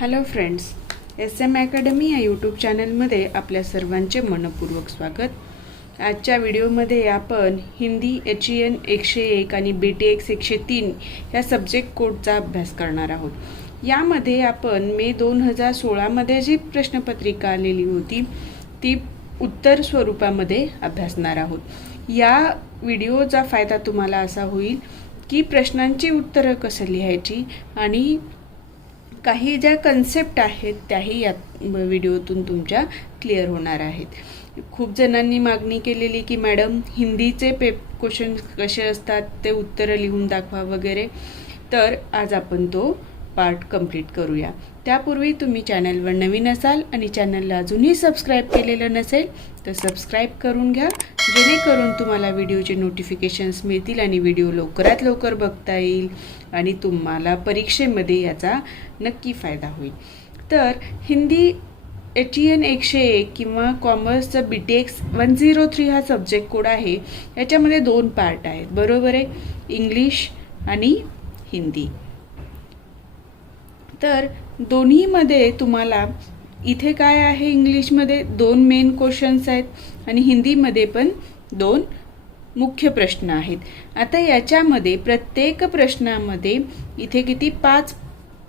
Hello friends, SM academy या YouTube चॅनलमध्ये आपल्या सर्वांचे मनपूर्वक स्वागत। आजच्या व्हिडिओमध्ये आपण हिंदी HEN 101 आणि BTX 103 या सब्जेक्ट कोडचा अभ्यास करणार आहोत। यामध्ये आपण मे 2016 मध्ये जी प्रश्नपत्रिका आलेली होती ती उत्तर स्वरूपामध्ये अभ्यासणार आहोत। या व्हिडिओचा फायदा तुम्हाला असा होईल की प्रश्नांची उत्तरे कशी लिहायची आणि काही ज्या कन्सेप्ट आहेत त्याही या व्हिडिओतून तुमच्या क्लिअर होणार आहेत। खूप जणांनी मागणी केलेली की मॅडम हिंदीचे क्वेश्चन कसे असतात ते उत्तर लिहून दाखवा वगैरे, तर आज आपण तो पार्ट कंप्लीट करूया। त्यापूर्वी तुम्ही चॅनलवर नवीन असाल आणि चॅनलला अजूनही सबस्क्राइब केलेलं नसेल तर सबस्क्राइब करून घ्या, जेणेकरून तुम्हाला व्हिडिओचे नोटिफिकेशन्स मिळतील आणि व्हिडिओ लवकरात लवकर बघता येईल आणि तुम्हाला परीक्षेमध्ये याचा नक्की फायदा होईल। तर हिंदी HEN 101 किंवा कॉमर्सचा BTX 103 हा सब्जेक्ट कोड आहे। याच्यामध्ये दोन पार्ट आहेत, बरोबर आहे, इंग्लिश आणि हिंदी। तर दोन्हीमध्ये तुम्हाला इथे काय आहे, इंग्लिशमध्ये दोन मेन क्वेश्चन्स आहेत आणि हिंदीमध्ये पण दोन मुख्य प्रश्न आहेत। आता याच्यामध्ये प्रत्येक प्रश्नामध्ये इथे किती 5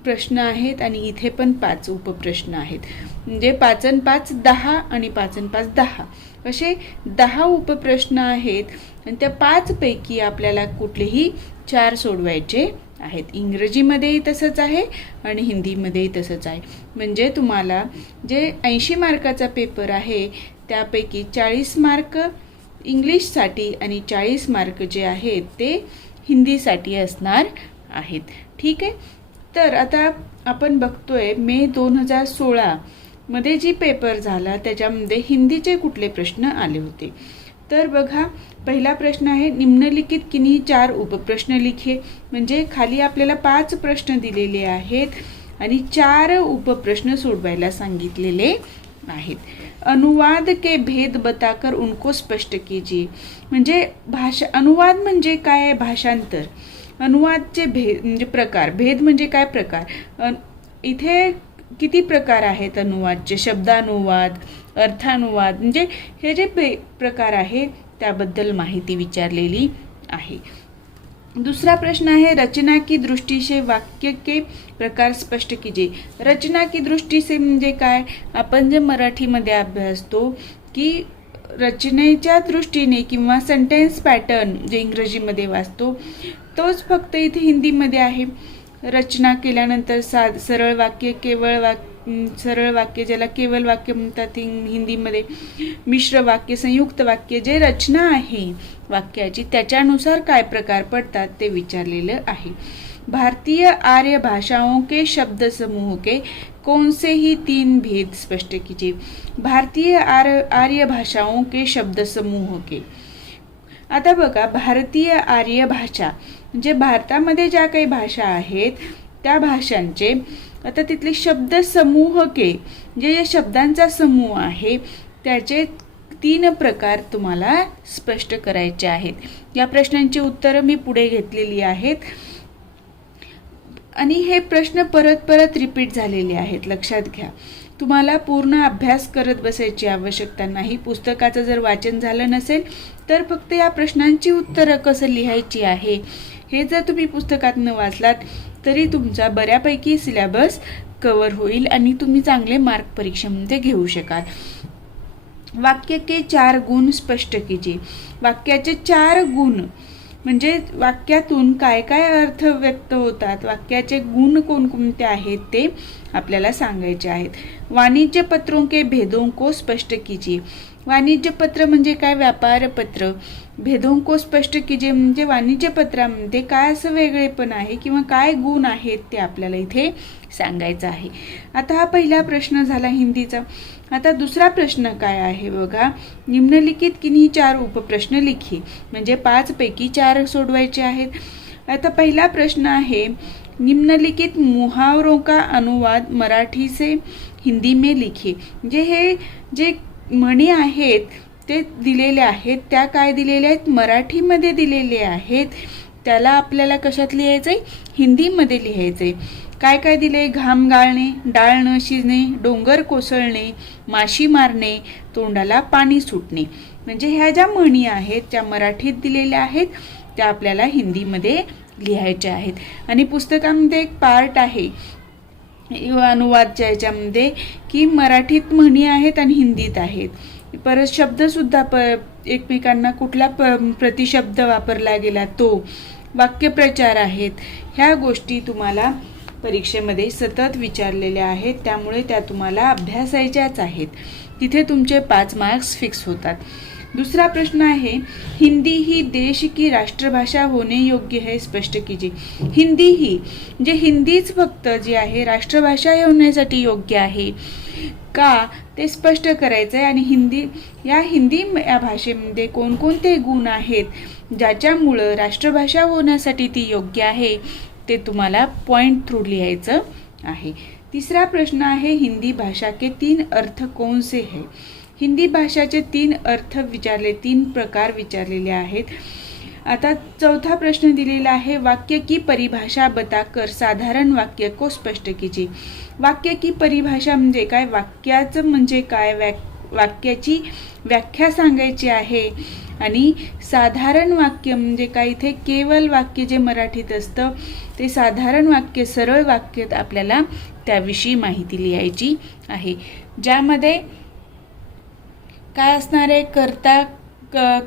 प्रश्न आहेत आणि इथे पण 5 उपप्रश्न आहेत, म्हणजे 5 आणि 5 10 आणि 5 आणि 5 10 असे 10 उपप्रश्न आहेत आणि त्या 5 पैकी आपल्याला कुठलेही 4 सोडवायचे आहेत। इंग्रजीमध्येही तसंच आहे आणि हिंदीमध्येही तसंच आहे। म्हणजे तुम्हाला जे 80 मार्काचा पेपर आहे त्यापैकी 40 मार्क इंग्लिशसाठी आणि 40 मार्क जे आहेत ते हिंदीसाठी असणार आहेत, ठीक आहे। तर आता आपण बघतोय मे 2016 मध्ये जी पेपर झाला त्याच्यामध्ये हिंदीचे कुठले प्रश्न आले होते। तर बघा, पहिला प्रश्न आहे निम्नलिखित किन्ही 4 उपप्रश्न लिखे। म्हणजे खाली आपल्याला 5 प्रश्न दिलेले आहेत आणि 4 उपप्रश्न सोडवायला सांगितलेले आहेत। अनुवाद के भेद बताकर उनको स्पष्ट कीजिए। म्हणजे भाषा अनुवाद म्हणजे काय आहे, भाषांतर। अनुवादचे भेद म्हणजे प्रकार, भेद म्हणजे काय प्रकार। इथे किती प्रकार आहेत अनुवादचे, शब्दानुवाद, अर्थानुवाद, म्हणजे हे जे प्रकार आहे त्याबद्दल माहिती विचारलेली आहे। दूसरा प्रश्न आहे रचना की दृष्टि से वाक्य के प्रकार स्पष्ट कीजिए। रचना की दृष्टि से म्हणजे काय, आपण जे मराठीमध्ये अभ्यासतो की रचनेच्या दृष्टीने किंवा सेंटेन्स पॅटर्न जे इंग्रजीमध्ये वाचतो तोच फक्त इथे हिंदीमध्ये आहे। रचना केल्यानंतर सरळ वाक्य, सरळ वाक्य ज्याला केवल वाक्य म्हणतात हिंदीमध्ये, मिश्र वाक्य, संयुक्त वाक्य, जे रचना आहे वाक्याची त्याच्यानुसार काय प्रकार पडतात ते विचारलेलं आहे। भारतीय आर्य भाषाओं के शब्द समूह के कौन से ही 3 भेद स्पष्ट कीजिए। भारतीय आर्य भाषाओं के शब्द समूह के, आता बघा, भारतीय आर्य भाषा म्हणजे भारतामध्ये ज्या काही भाषा आहेत त्या भाषांचे आता तिथले शब्द समूह के, जे या शब्दांचा समूह आहे त्याचे 3 प्रकार तुम्हाला स्पष्ट करायचे आहेत। या प्रश्नांची उत्तरं मी पुढे घेतलेली आहेत आणि हे प्रश्न परत परत रिपीट झालेले आहेत, लक्षात घ्या। तुम्हाला पूर्ण अभ्यास करत बसायची आवश्यकता नाही। पुस्तकाचं जर वाचन झालं नसेल तर फक्त या प्रश्नांची उत्तरं कसं लिहायची आहे हे जर तुम्ही पुस्तकातनं वाचलात तरी तुमचा बऱ्यापैकी सिलेबस कव्हर होईल आणि तुम्ही चांगले मार्क परीक्षेमध्ये घेऊ शकाल। वाक्य के 4 गुण स्पष्ट कीजिए। वाक्याचे 4 गुण म्हणजे वाक्यातून काय काय अर्थ व्यक्त होतात, वाक्याचे गुण कोणकोणते आहेत ते आपल्याला सांगायचे आहेत। वाणिज्य पत्रों के भेदों को स्पष्ट कीजिए। वाणिज्य पत्र म्हणजे काय, व्यापार पत्र। भेदों को स्पष्ट कीजिए म्हणजे वाणिज्य पत्रामध्ये काय असं वेगळेपण आहे किंवा काय गुण आहेत ते आपल्याला इथे सांगायचं आहे। आता हा पहिला प्रश्न झाला हिंदीचा। आता दुसरा प्रश्न काय आहे बघा, निम्नलिखित किन्ही 4 उपप्रश्न लिखिए, म्हणजे 5 पैकी 4 सोडवायचे आहेत। आता पहिला प्रश्न आहे निम्नलिखित मुहावरों का अनुवाद मराठी से हिंदी में लिखिए। म्हणजे हे जे म्हणी आहेत ते दिलेले आहेत त्या काय दिलेल्या आहेत, मराठीमध्ये दिलेले आहेत, त्याला आपल्याला कशात लिहायचंय, हिंदीमध्ये लिहायचंय। काय काय दिले? घाम गाळणे, डाळ न शिजणे, डोंगर कोसळणे, माशी मारणे, तोंडाला पाणी सुटणे. म्हणजे ह्या ज्या म्हणी आहेत त्या मराठीत दिलेल्या आहेत, त्या आपल्याला हिंदीमध्ये लिहायच्या आहेत. आणि पुस्तकामध्ये एक पार्ट आहे अनुवादच्या याच्यामध्ये की मराठीत म्हणी आहेत आणि हिंदीत आहेत. परत शब्दसुद्धा एकमेकांना कुठला प्रतिशब्द वापरला गेला तो, वाक्यप्रचार आहेत. ह्या गोष्टी तुम्हाला परीक्षेमध्ये सतत विचारलेल्या आहेत, त्यामुळे त्या तुम्हाला अभ्यासायच्याच आहेत. तिथे तुमचे 5 मार्क्स फिक्स होतात. दूसरा प्रश्न आहे, हिंदी ही देश की राष्ट्रभाषा होणे योग्य है, स्पष्ट कीजिए. हिंदी ही म्हणजे हिंदीच फक्त जी आहे राष्ट्रभाषा होण्यासाठी योग्य आहे का ते स्पष्ट करायचं आहे. आणि हिंदी या भाषेमध्ये कोणकोणते गुण आहेत ज्याच्यामुळं राष्ट्रभाषा होण्यासाठी ती योग्य आहे ते तुम्हाला पॉइंट थ्रू लिहायचं आहे. तिसरा प्रश्न आहे, हिंदी भाषा के 3 अर्थ कौन से है. हिंदी भाषाचे 3 अर्थ विचारले, 3 प्रकार विचारलेले आहेत. आता चौथा प्रश्न दिलेला आहे, वाक्य की परिभाषा बताकर साधारण वाक्य को स्पष्ट कीजिए. वाक्य की परिभाषा म्हणजे काय, वाक्याचं म्हणजे काय, वाक्याची व्याख्या सांगायची आहे. आणि साधारण वाक्य म्हणजे काय, इथे केवळ वाक्य जे मराठीत असतं ते साधारण वाक्य, सरळ वाक्य आपल्याला त्याविषयी माहिती लिहायची आहे. ज्यामध्ये काय असणार आहे, कर्ता,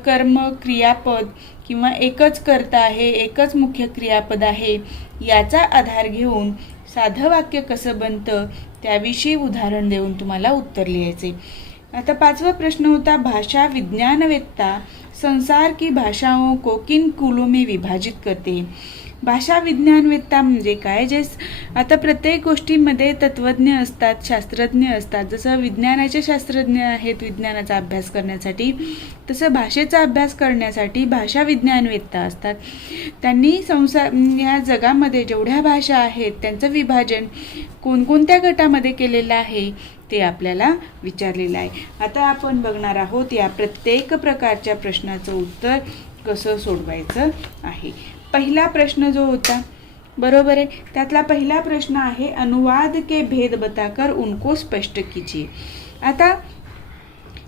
कर्म, क्रियापद किंवा एकच कर्ता आहे, एकच मुख्य क्रियापद आहे, याचा आधार घेऊन साधं वाक्य कसं बनतं त्याविषयी उदाहरण देऊन तुम्हाला उत्तर लिहायचे. आता 5वा प्रश्न होता, भाषा विज्ञानवेत्ता संसार की भाषाओं को किन कुलों में विभाजित करते हैं. भाषा विज्ञानवेत्ता म्हणजे काय, जे आता प्रत्येक गोष्टीमध्ये तत्वज्ञ असतात, शास्त्रज्ञ असतात. जसं विज्ञानाचे शास्त्रज्ञ आहेत विज्ञानाचा अभ्यास करण्यासाठी, तसं भाषेचा अभ्यास करण्यासाठी भाषा विज्ञानवेत्ता असतात. त्यांनी ह्या जगामध्ये जेवढ्या भाषा आहेत त्यांचं विभाजन कोणकोणत्या गटामध्ये केलेलं आहे ते आपल्याला विचारलेलं आहे. आता आपण बघणार आहोत या प्रत्येक प्रकारच्या प्रश्नाचं उत्तर कसं सोडवायचं आहे. पहिला प्रश्न जो होता बरोबर आहे, त्यातला पहिला प्रश्न आहे, अनुवाद के भेद बताकर उनको स्पष्ट कीजिए. आता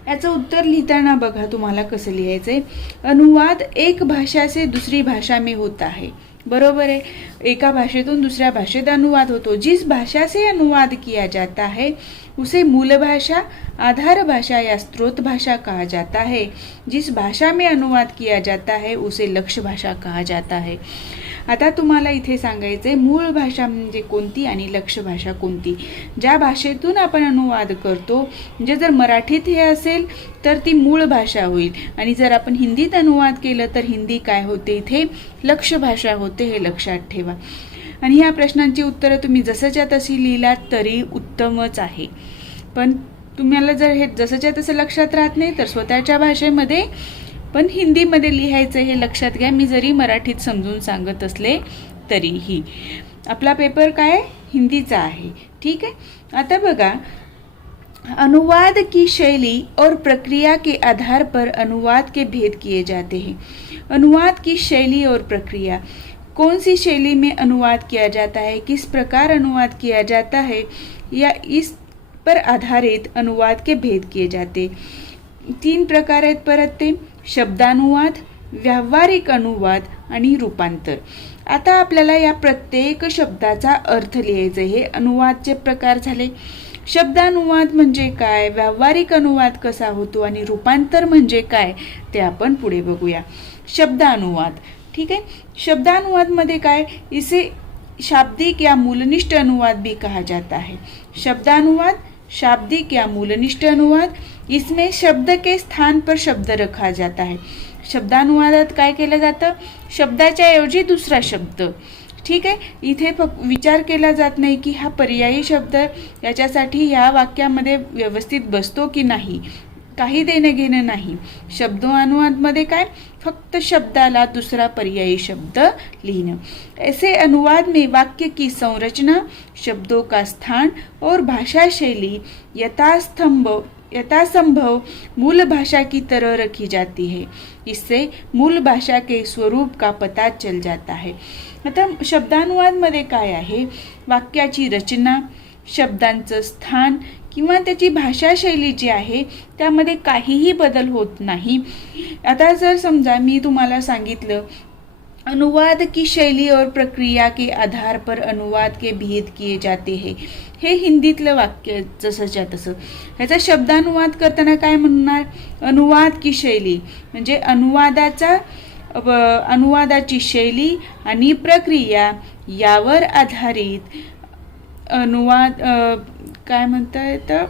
याचं उत्तर लिहिताना बघा तुम्हाला कसं लिहायचंय. अनुवाद एक भाषा से दूसरी भाषा में होता है. बरोबर है, एका भाषेतून दुसऱ्या भाषेत अनुवाद होतो. जिस भाषा से अनुवाद किया जाता है उसे मूल भाषा, आधार भाषा या स्रोत भाषा कहा जाता है. जिस भाषा में अनुवाद किया जाता है उसे लक्ष्य भाषा कहा जाता है. आता तुम्हाला इथे सांगायचे मूळ भाषा म्हणजे कोणती आणि लक्ष्य भाषा कोणती. ज्या भाषेतून आपण अनुवाद करतो, म्हणजे जर मराठीत हे असेल तर ती मूळ भाषा होईल, आणि जर आपण हिंदीत अनुवाद केलं तर हिंदी काय होते, इथे लक्ष्य भाषा होते. हे लक्षात ठेवा. आणि ह्या प्रश्नांची उत्तरं तुम्ही जसंच्या तशी लिहिलात तरी उत्तमच आहे. पण तुम्हाला जर हे जसंच्या तसं लक्षात राहत नाही तर स्वतःच्या भाषेमध्ये पण हिंदीमध्ये लिहायचं, हे लक्षात घ्या. मी जरी मराठीत समजून सांगत असले तरीही आपला पेपर काय हिंदीचा आहे. ठीक आहे. आता बघा, अनुवाद की शैली और प्रक्रिया के आधार पर अनुवाद के भेद किए जाते हैं. अनुवाद की शैली और प्रक्रिया, कौन सी शैली में अनुवाद किया जाता है, किस प्रकार अनुवाद किया जाता है, या इस पर आधारित अनुवाद के भेद किए जाते. 3 प्रकार आहेत परत ते, शब्दानुवाद, व्यावहारिक अनुवाद आणि रूपांतर. आता आपल्याला या प्रत्येक शब्दाचा अर्थ लिहायचा. हे अनुवादचे प्रकार झाले. शब्दानुवाद म्हणजे काय, व्यावहारिक अनुवाद कसा होतो आणि रूपांतर म्हणजे काय ते आपण पुढे बघूया. शब्दानुवाद, ठीक आहे. शब्दानुवाद मध्ये काय, इसे शाब्दिक या मूलनिष्ठ अनुवाद भी कहा जाता है. शब्दानुवाद, शाब्दिक या मूलनिष्ठ अनुवाद, इसमें शब्द के स्थान पर शब्द रखा जाता है. शब्दानुवादात काय केलं जातं, शब्दाच्या ऐवजी दुसरा शब्द. ठीक आहे. इथे फक्त विचार केला जात नाही की हा पर्यायी शब्द याच्यासाठी या वाक्यामध्ये व्यवस्थित बसतो की नाही, काही देणं घेणं नाही. शब्दानुवादमध्ये काय, फक्त शब्दाला दूसरा पर्यायी शब्द लिहिणं. ऐसे अनुवाद में वाक्य की संरचना, शब्दों का स्थान और भाषा शैली यथासंभव मूल भाषा की तरह रखी जाती है. इससे मूल भाषा के स्वरूप का पता चल जाता है. आता शब्दानुवादमध्ये काय आहे, वाक्याची रचना, शब्दांचं स्थान किंवा त्याची भाषाशैली जी आहे त्यामध्ये काहीही बदल होत नाही. आता जर समजा मी तुम्हाला सांगितलं अनुवाद की शैली और प्रक्रिया के आधार पर अनुवाद के भेद किए जाते हैं, हे हिंदीतलं वाक्य जसंच्या तसं. ह्याचा शब्दानुवाद करताना काय म्हणणार, अनुवाद की शैली म्हणजे अनुवादाची शैली आणि प्रक्रिया यावर आधारित अनुवाद काय म्हणता येतं,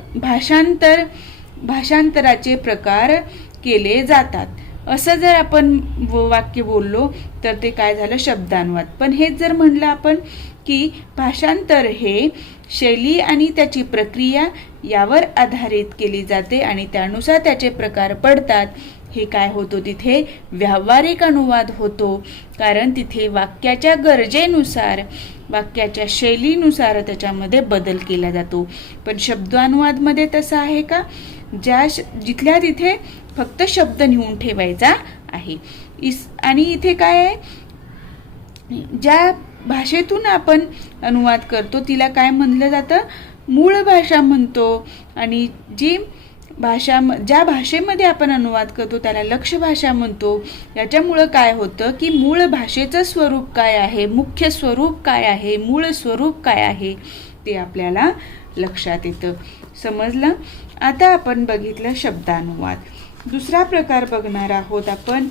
भाषांतराचे प्रकार केले जातात. असं जर आपण वाक्य बोललो तर ते काय झालं, शब्दानुवाद. पण हेच जर म्हणलं आपण की भाषांतर हे शैली आणि त्याची प्रक्रिया यावर आधारित केली जाते आणि त्यानुसार त्याचे प्रकार पडतात, हे काय होतो, तिथे व्यावहारिक अनुवाद होतो. कारण तिथे वाक्याच्या गरजेनुसार, वाक्याच्या शैलीनुसार त्याच्यामध्ये बदल केला जातो. पण शब्दानुवादमध्ये तसं आहे का, जिथल्या तिथे फक्त शब्द लिहून ठेवायचा आहे. आणि इथे काय आहे, ज्या भाषेतून आपण अनुवाद करतो तिला काय म्हणलं जातं, मूळ भाषा म्हणतो. आणि ज्या भाषेमध्ये आपण अनुवाद करतो त्याला लक्ष्य भाषा म्हणतो. याच्यामुळं काय होतं की मूळ भाषेचं स्वरूप काय आहे, मुख्य स्वरूप काय आहे, मूळ स्वरूप काय आहे ते आपल्याला लक्षात येतं. समजलं. आता आपण बघितलं शब्दानुवाद. दुसरा प्रकार बघणार आहोत आपण.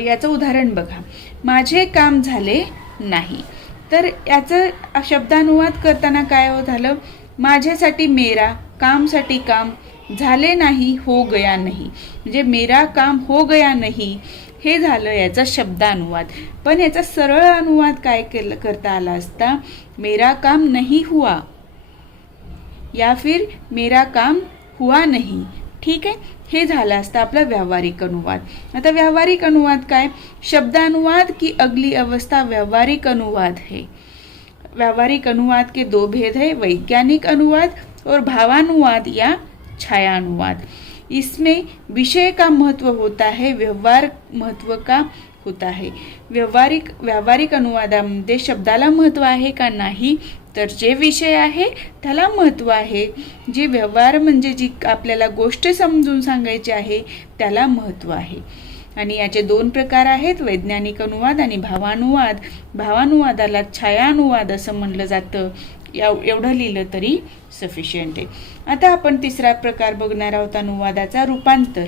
याचं उदाहरण बघा, माझे काम झाले नाही. तर याचं शब्दानुवाद करताना काय झालं, माझ्यासाठी मेरा, कामसाठी काम, झाले नाही हो गया नहीं. म्हणजे मेरा काम हो गया नहीं हे झालं याचा शब्दानुवाद. पण याचा सरळ अनुवाद काय करता आला असता, मेरा काम नहीं हुआ या फिर मेरा काम हुआ नहीं. ठीक आहे, हे झालं असतं आपला व्यावहारिक अनुवाद. आता व्यावहारिक अनुवाद काय, शब्दानुवाद की अगली अवस्था व्यावहारिक अनुवाद है. व्यावहारिक अनुवाद के दो भेद है, वैज्ञानिक अनुवाद और भावानुवाद या छायानुवाद. इसमें विषय का महत्व होता है, व्यवहार महत्व का होता है. व्यावहारिक अनुवादामध्ये शब्दाला महत्व आहे का नाही, तर जे विषय आहे त्याला महत्व आहे. जे व्यवहार म्हणजे जी आपल्याला गोष्ट समजून सांगायची आहे त्याला महत्व आहे. आणि याचे दोन प्रकार आहेत, वैज्ञानिक अनुवाद आणि भावानुवाद. भावानुवादाला छायानुवाद असं म्हणलं जातं. एवढं लिहिलं तरी सफिशियंट आहे. आता आपण तिसरा प्रकार बघणार आहोत, अनुवादाचा रूपांतर.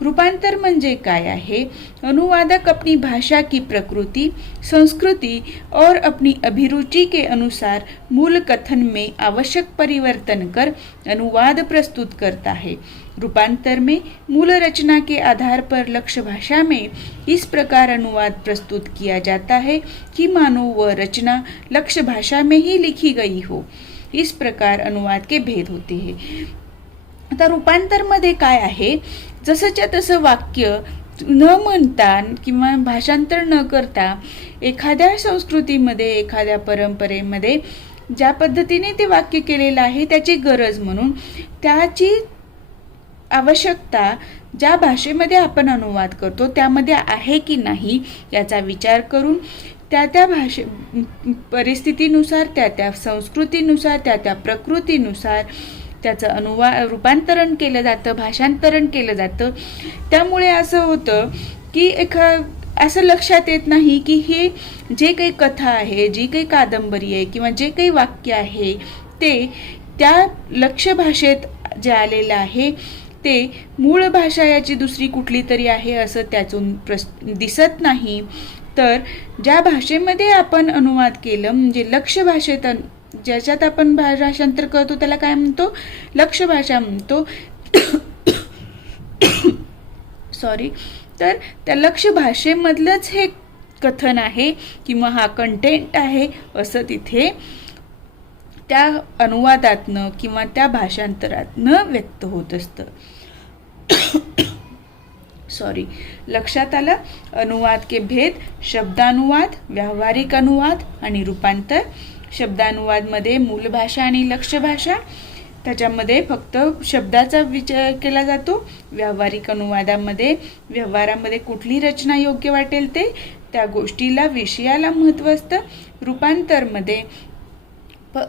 रूपांतर म्हणजे काय आहे, अनुवादक अपनी भाषा की प्रकृति, संस्कृति और अपनी अभिरुचि के अनुसार मूल कथन में आवश्यक परिवर्तन कर अनुवाद प्रस्तुत करता है. रूपांतर में मूल रचना के आधार पर लक्ष्य भाषा में इस प्रकार अनुवाद प्रस्तुत किया जाता है कि मानो वह रचना लक्ष्य भाषा में ही लिखी गई हो. इस प्रकार अनुवाद के भेद होते हैं. आता रूपांतर मध्ये काय आहे, जसंच्या तसं वाक्य न म्हणता किंवा भाषांतर न करता एखाद्या संस्कृतीमध्ये, एखाद्या परंपरेमध्ये ज्या पद्धतीने ते वाक्य केलेलं आहे त्याची गरज म्हणून त्याची आवश्यकता ज्या भाषेमध्ये आपण अनुवाद करतो त्यामध्ये आहे की नाही याचा विचार करून त्या परिस्थितीनुसार, त्या संस्कृतीनुसार, त्या प्रकृतीनुसार त्याचं रूपांतरण केलं जातं, भाषांतरण केलं जातं. त्यामुळे असं होतं की असं लक्षात येत नाही की हे जे काही कथा आहे, जी काही कादंबरी आहे किंवा जे काही वाक्य आहे ते त्या लक्ष्य भाषेत जे आलेलं आहे ते मूळ भाषा याची दुसरी कुठली तरी आहे असं त्यातून दिसत नाही. तर ज्या भाषेमध्ये आपण अनुवाद केलं म्हणजे लक्ष्य भाषेत, ज्याच्यात आपण भाषांतर करतो त्याला काय म्हणतो, लक्ष्य भाषा म्हणतो. तर त्या लक्ष्य भाषेमधलंच हे कथन आहे किंवा हा कंटेंट आहे असं तिथे त्या अनुवादातनं किंवा त्या भाषांतरातनं व्यक्त होत असतं. लक्षात आलं. अनुवाद के भेद, शब्दानुवाद, व्यावहारिक अनुवाद आणि रूपांतर. शब्दानुवादमध्ये मूल भाषा आणि लक्ष्य भाषा, त्याच्यामध्ये फक्त शब्दाचा विचार केला जातो. व्यावहारिक अनुवादामध्ये व्यवहारामध्ये कुठली रचना योग्य वाटेल ते त्या गोष्टीला विषयाला महत्त्व असतं.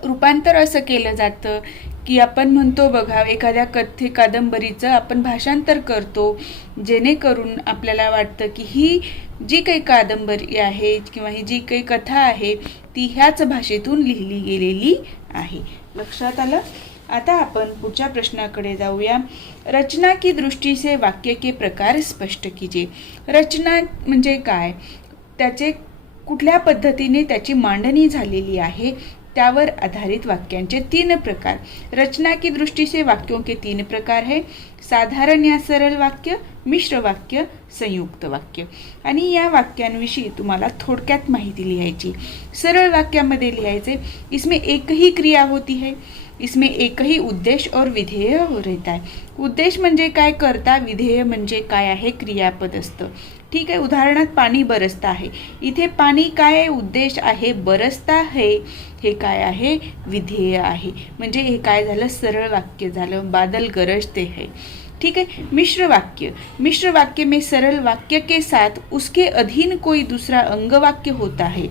रूपांतर असं केलं जातं की आपण म्हणतो बघा, एखाद्या कादंबरीचं आपण भाषांतर करतो, जेणेकरून आपल्याला वाटतं की ही जी काही कादंबरी आहे किंवा ही जी काही कथा आहे ती ह्याच भाषेतून लिहिली गेलेली आहे. लक्षात आलं? आता आपण पुढच्या प्रश्नाकडे जाऊया. रचना की दृष्टि से वाक्य के प्रकार स्पष्ट कीजिए. रचना म्हणजे काय, त्याचे कुठल्या पद्धतीने त्याची मांडणी झालेली आहे त्यावर आधारित वाक्यांचे 3 प्रकार. रचना की दृष्टि से वाक्यों के 3 प्रकार है: साधारण या सरल वाक्य, मिश्र वाक्य, संयुक्त वाक्य. आणि या वाक्यांविषयी तुम्हाला थोडक्यात माहिती लिहायची. सरल वाक्यामध्ये लिहायचे, इसमें एक ही क्रिया होती है, इसमें एक ही उद्देश्य और विधेय रहता है. उद्देश म्हणजे काय, करता, विधेय म्हणजे काय आहे, क्रियापद असतं. ठीक आहे. उदाहरणात पाणी बरसता आहे, इथे पाणी काय आहे, उद्देश आहे. बरसता है हे काय आहे, विधेय आहे. म्हणजे हे काय झालं, सरळ वाक्य झालं. बादल गरजते है. ठीक है. मिश्र वाक्य में सरल वाक्य के साथ उसके अधीन कोई दूसरा अंगवाक्य होता है.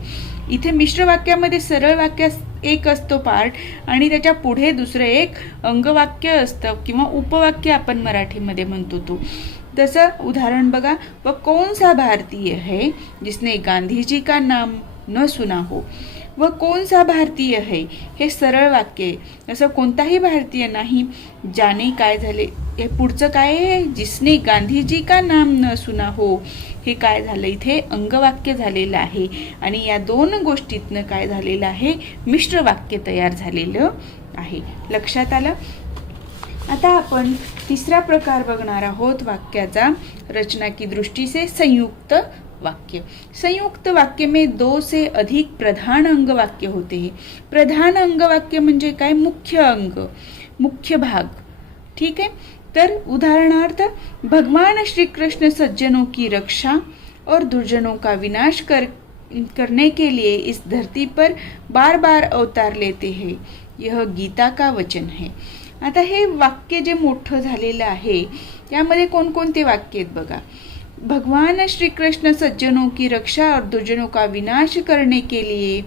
इथे मिश्र वाक्यामध्ये सरळ वाक्य एक असतो पार्ट आणि त्याच्या पुढे दुसरं एक अंगवाक्य असतं किंवा उपवाक्य आपण मराठीमध्ये म्हणतो तो. तसं उदाहरण बघा, वह कौन सा भारतीय है जिसने गांधी जी का नाम न सुना हो. वह कौन सा भारतीय है हे सरळ वाक्य आहे. असं कोणताही भारतीय नाही. ज्याने काय झाले, हे पुढचं काय आहे, जिसने गांधीजी का नाम न सुना हो हे काय झालं, इथे अंगवाक्य झालेलं आहे. आणि या 2 गोष्टीतनं काय झालेलं आहे, मिश्र वाक्य तयार झालेलं आहे. लक्षात आलं? आता आपण तिसरा प्रकार बघणार आहोत वाक्याचा, रचना की दृष्टि से संयुक्त वाक्य. संयुक्त वाक्य में 2 से अधिक प्रधान अंग वाक्य होते हैं. प्रधान अंग वाक्य म्हणजे काय, मुख्य अंग, मुख्य भाग. ठीक है. तर उदाहरणार्थ, भगवान श्री कृष्ण सज्जनों की रक्षा और दुर्जनों का विनाश करने के लिए इस धरती पर बार बार अवतार लेते हैं. यह गीता का वचन है. आता हे वाक्य जे मोठं झालेलं आहे यामध्ये कोणकोणते वाक्य आहेत बघा. भगवान श्री कृष्ण सज्जनों की रक्षा और दुर्जनों का विनाश करने के लिए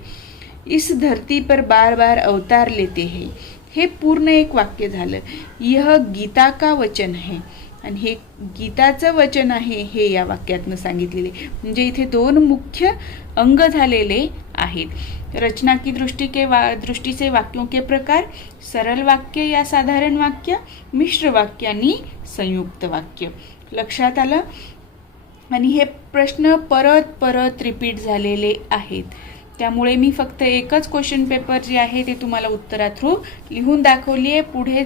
इस धरती पर बार बार अवतार लेते हैं. हे पूर्ण एक वाक्य झालं. यह गीता का वचन है. आणि हे गीताचं वचन आहे हे या वाक्यातनं सांगितलेले. म्हणजे इथे 2 मुख्य अंग झालेले आहेत. रचना की दृष्टि से वाक्यों के प्रकार, सरल वाक्य या साधारण वाक्य, मिश्र वाक्य आणि संयुक्त वाक्य. लक्षात आलं? आणि हे प्रश्न परत रिपीट झालेले आहेत. त्यामुळे मी फक्त एकच क्वेश्चन पेपर जे आहे ते तुम्हाला उत्तरा थ्रू लिहून दाखवली आहे. पुढे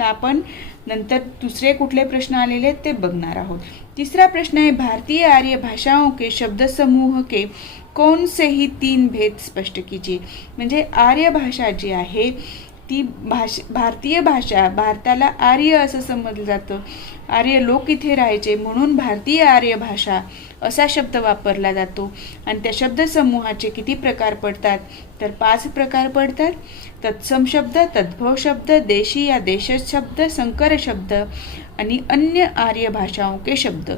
आपण नंतर दुसरे कुठले प्रश्न आलेले आहेत ते बघणार आहोत. तिसरा प्रश्न आहे, भारतीय आर्य भाषाओं के शब्द समूह के कौन से ही 3 भेद स्पष्ट कीजिए. म्हणजे आर्य भाषा जी आहे ती भारतीय भाषा, भारताला आर्य असं समजलं जातं. आर्य लोक इथे राहायचे म्हणून भारतीय आर्य भाषा असा शब्द वापरला जातो. आणि त्या शब्दसमूहाचे किती प्रकार पडतात, तर 5 प्रकार पडतात. तत्सम शब्द, तद्भव शब्द, देशी या देशज शब्द, संकर शब्द आणि अन्य आर्य भाषाओं के शब्द.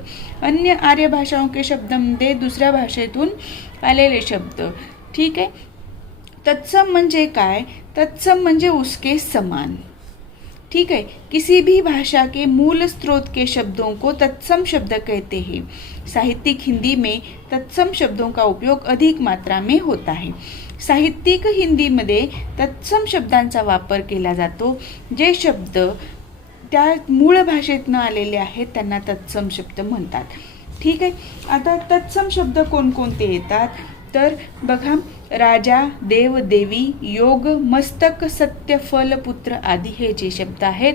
अन्य आर्य भाषाओं के शब्दामध्ये दुसऱ्या भाषेतून आलेले शब्द. ठीक आहे. तत्सम म्हणजे काय, तत्सम म्हणजे उसके समान. ठीक है. किसी भी भाषा के मूल स्रोत के शब्दों को तत्सम शब्द कहते हैं. साहित्यिक हिंदी में तत्सम शब्दों का उपयोग अधिक मात्रा में होता है. साहित्यिक हिंदीमध्ये तत्सम शब्दांचा वापर केला जातो. जे शब्द त्या मूळ भाषेतनं आलेले आहेत त्यांना तत्सम शब्द म्हणतात. ठीक आहे. आता तत्सम शब्द कोणकोणते येतात तर बघा, राजा, देव, देवी, योग, मस्तक, सत्य, फल, पुत्र आदी हे जे शब्द आहेत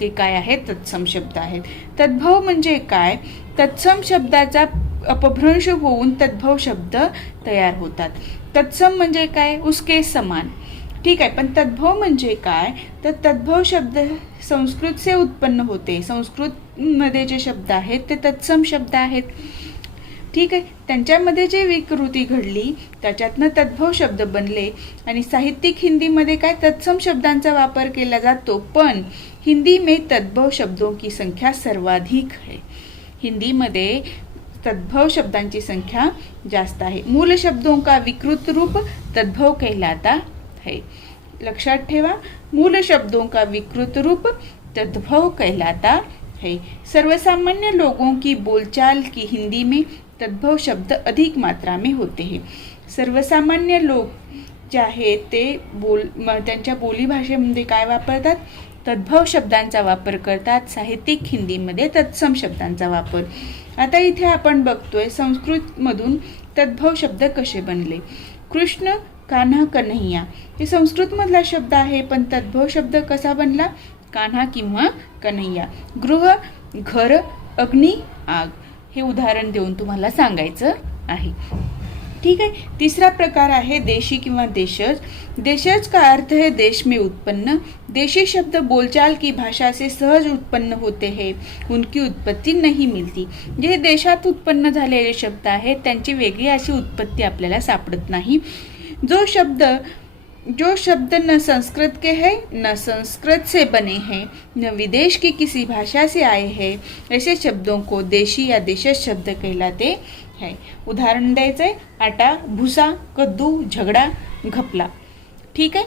ते काय आहेत, तत्सम शब्द आहेत. तद्भव म्हणजे काय, तत्सम शब्दाचा अपभ्रंश होऊन तद्भव शब्द तयार होतात. तत्सम म्हणजे काय, उसके समान. ठीक आहे. पण तद्भव म्हणजे काय, तर तद्भव शब्द संस्कृत से उत्पन्न होते. संस्कृतमध्ये जे शब्द आहेत ते तत्सम शब्द आहेत. ठीक आहे. त्यांच्यामध्ये जे विकृती घडली त्याच्यातनं तद्भव शब्द बनले. आणि साहित्यिक हिंदीमध्ये काय, तत्सम शब्दांचा वापर केला जातो, पण हिंदी में तद्भव शब्दों की संख्या सर्वाधिक है. हिंदीमध्ये तद्भव शब्दांची संख्या जास्त आहे। मूल शब्दों का विकृत रूप तद्भव कहलाता है। लक्षात ठेवा, मूल शब्दों का विकृत रूप तद्भव कहलाता है। सर्वसामान्य लोगों की बोलचाल की हिंदी में तद्भव शब्द अधिक मात्रा में होते हैं। सर्वसामान्य लोक जे आहेत ते त्यांच्या बोलीभाषेमध्ये काय वापरतात? तद्भव शब्दांचा वापर करतात। साहित्यिक हिंदीमध्ये तत्सम शब्दांचा वापर। आता इथे आपण बघतोय संस्कृतमधून तद्भव शब्द कसे बनले। कृष्ण, कान्हा, कन्हैया हे संस्कृतमधला शब्द आहे, पण तद्भव शब्द कसा बनला? कान्हा किंवा कन्हैया। गृह, घर, अग्नी, आग हे उदाहरण देऊन तुम्हाला सांगायचं आहे। ठीक है। तीसरा प्रकार है देशी किंवा देशज। देशज का अर्थ है देश में उत्पन्न। देशी शब्द बोलचाल की भाषा से सहज उत्पन्न होते हैं, उनकी उत्पत्ति नहीं मिलती। जे देशात उत्पन्न झालेले शब्द आहेत त्यांची वेगळी अशी उत्पत्ति आपल्याला सापडत नाही। जो शब्द न संस्कृत के हैं, न संस्कृत से बने हैं, न विदेश की किसी भाषा से आए हैं, ऐसे शब्दों को देशी या देशज शब्द कहलाते हैं। उदाहरण द्यायचं आहे, आटा, भुसा, कद्दू, झगडा, घपला। ठीक आहे,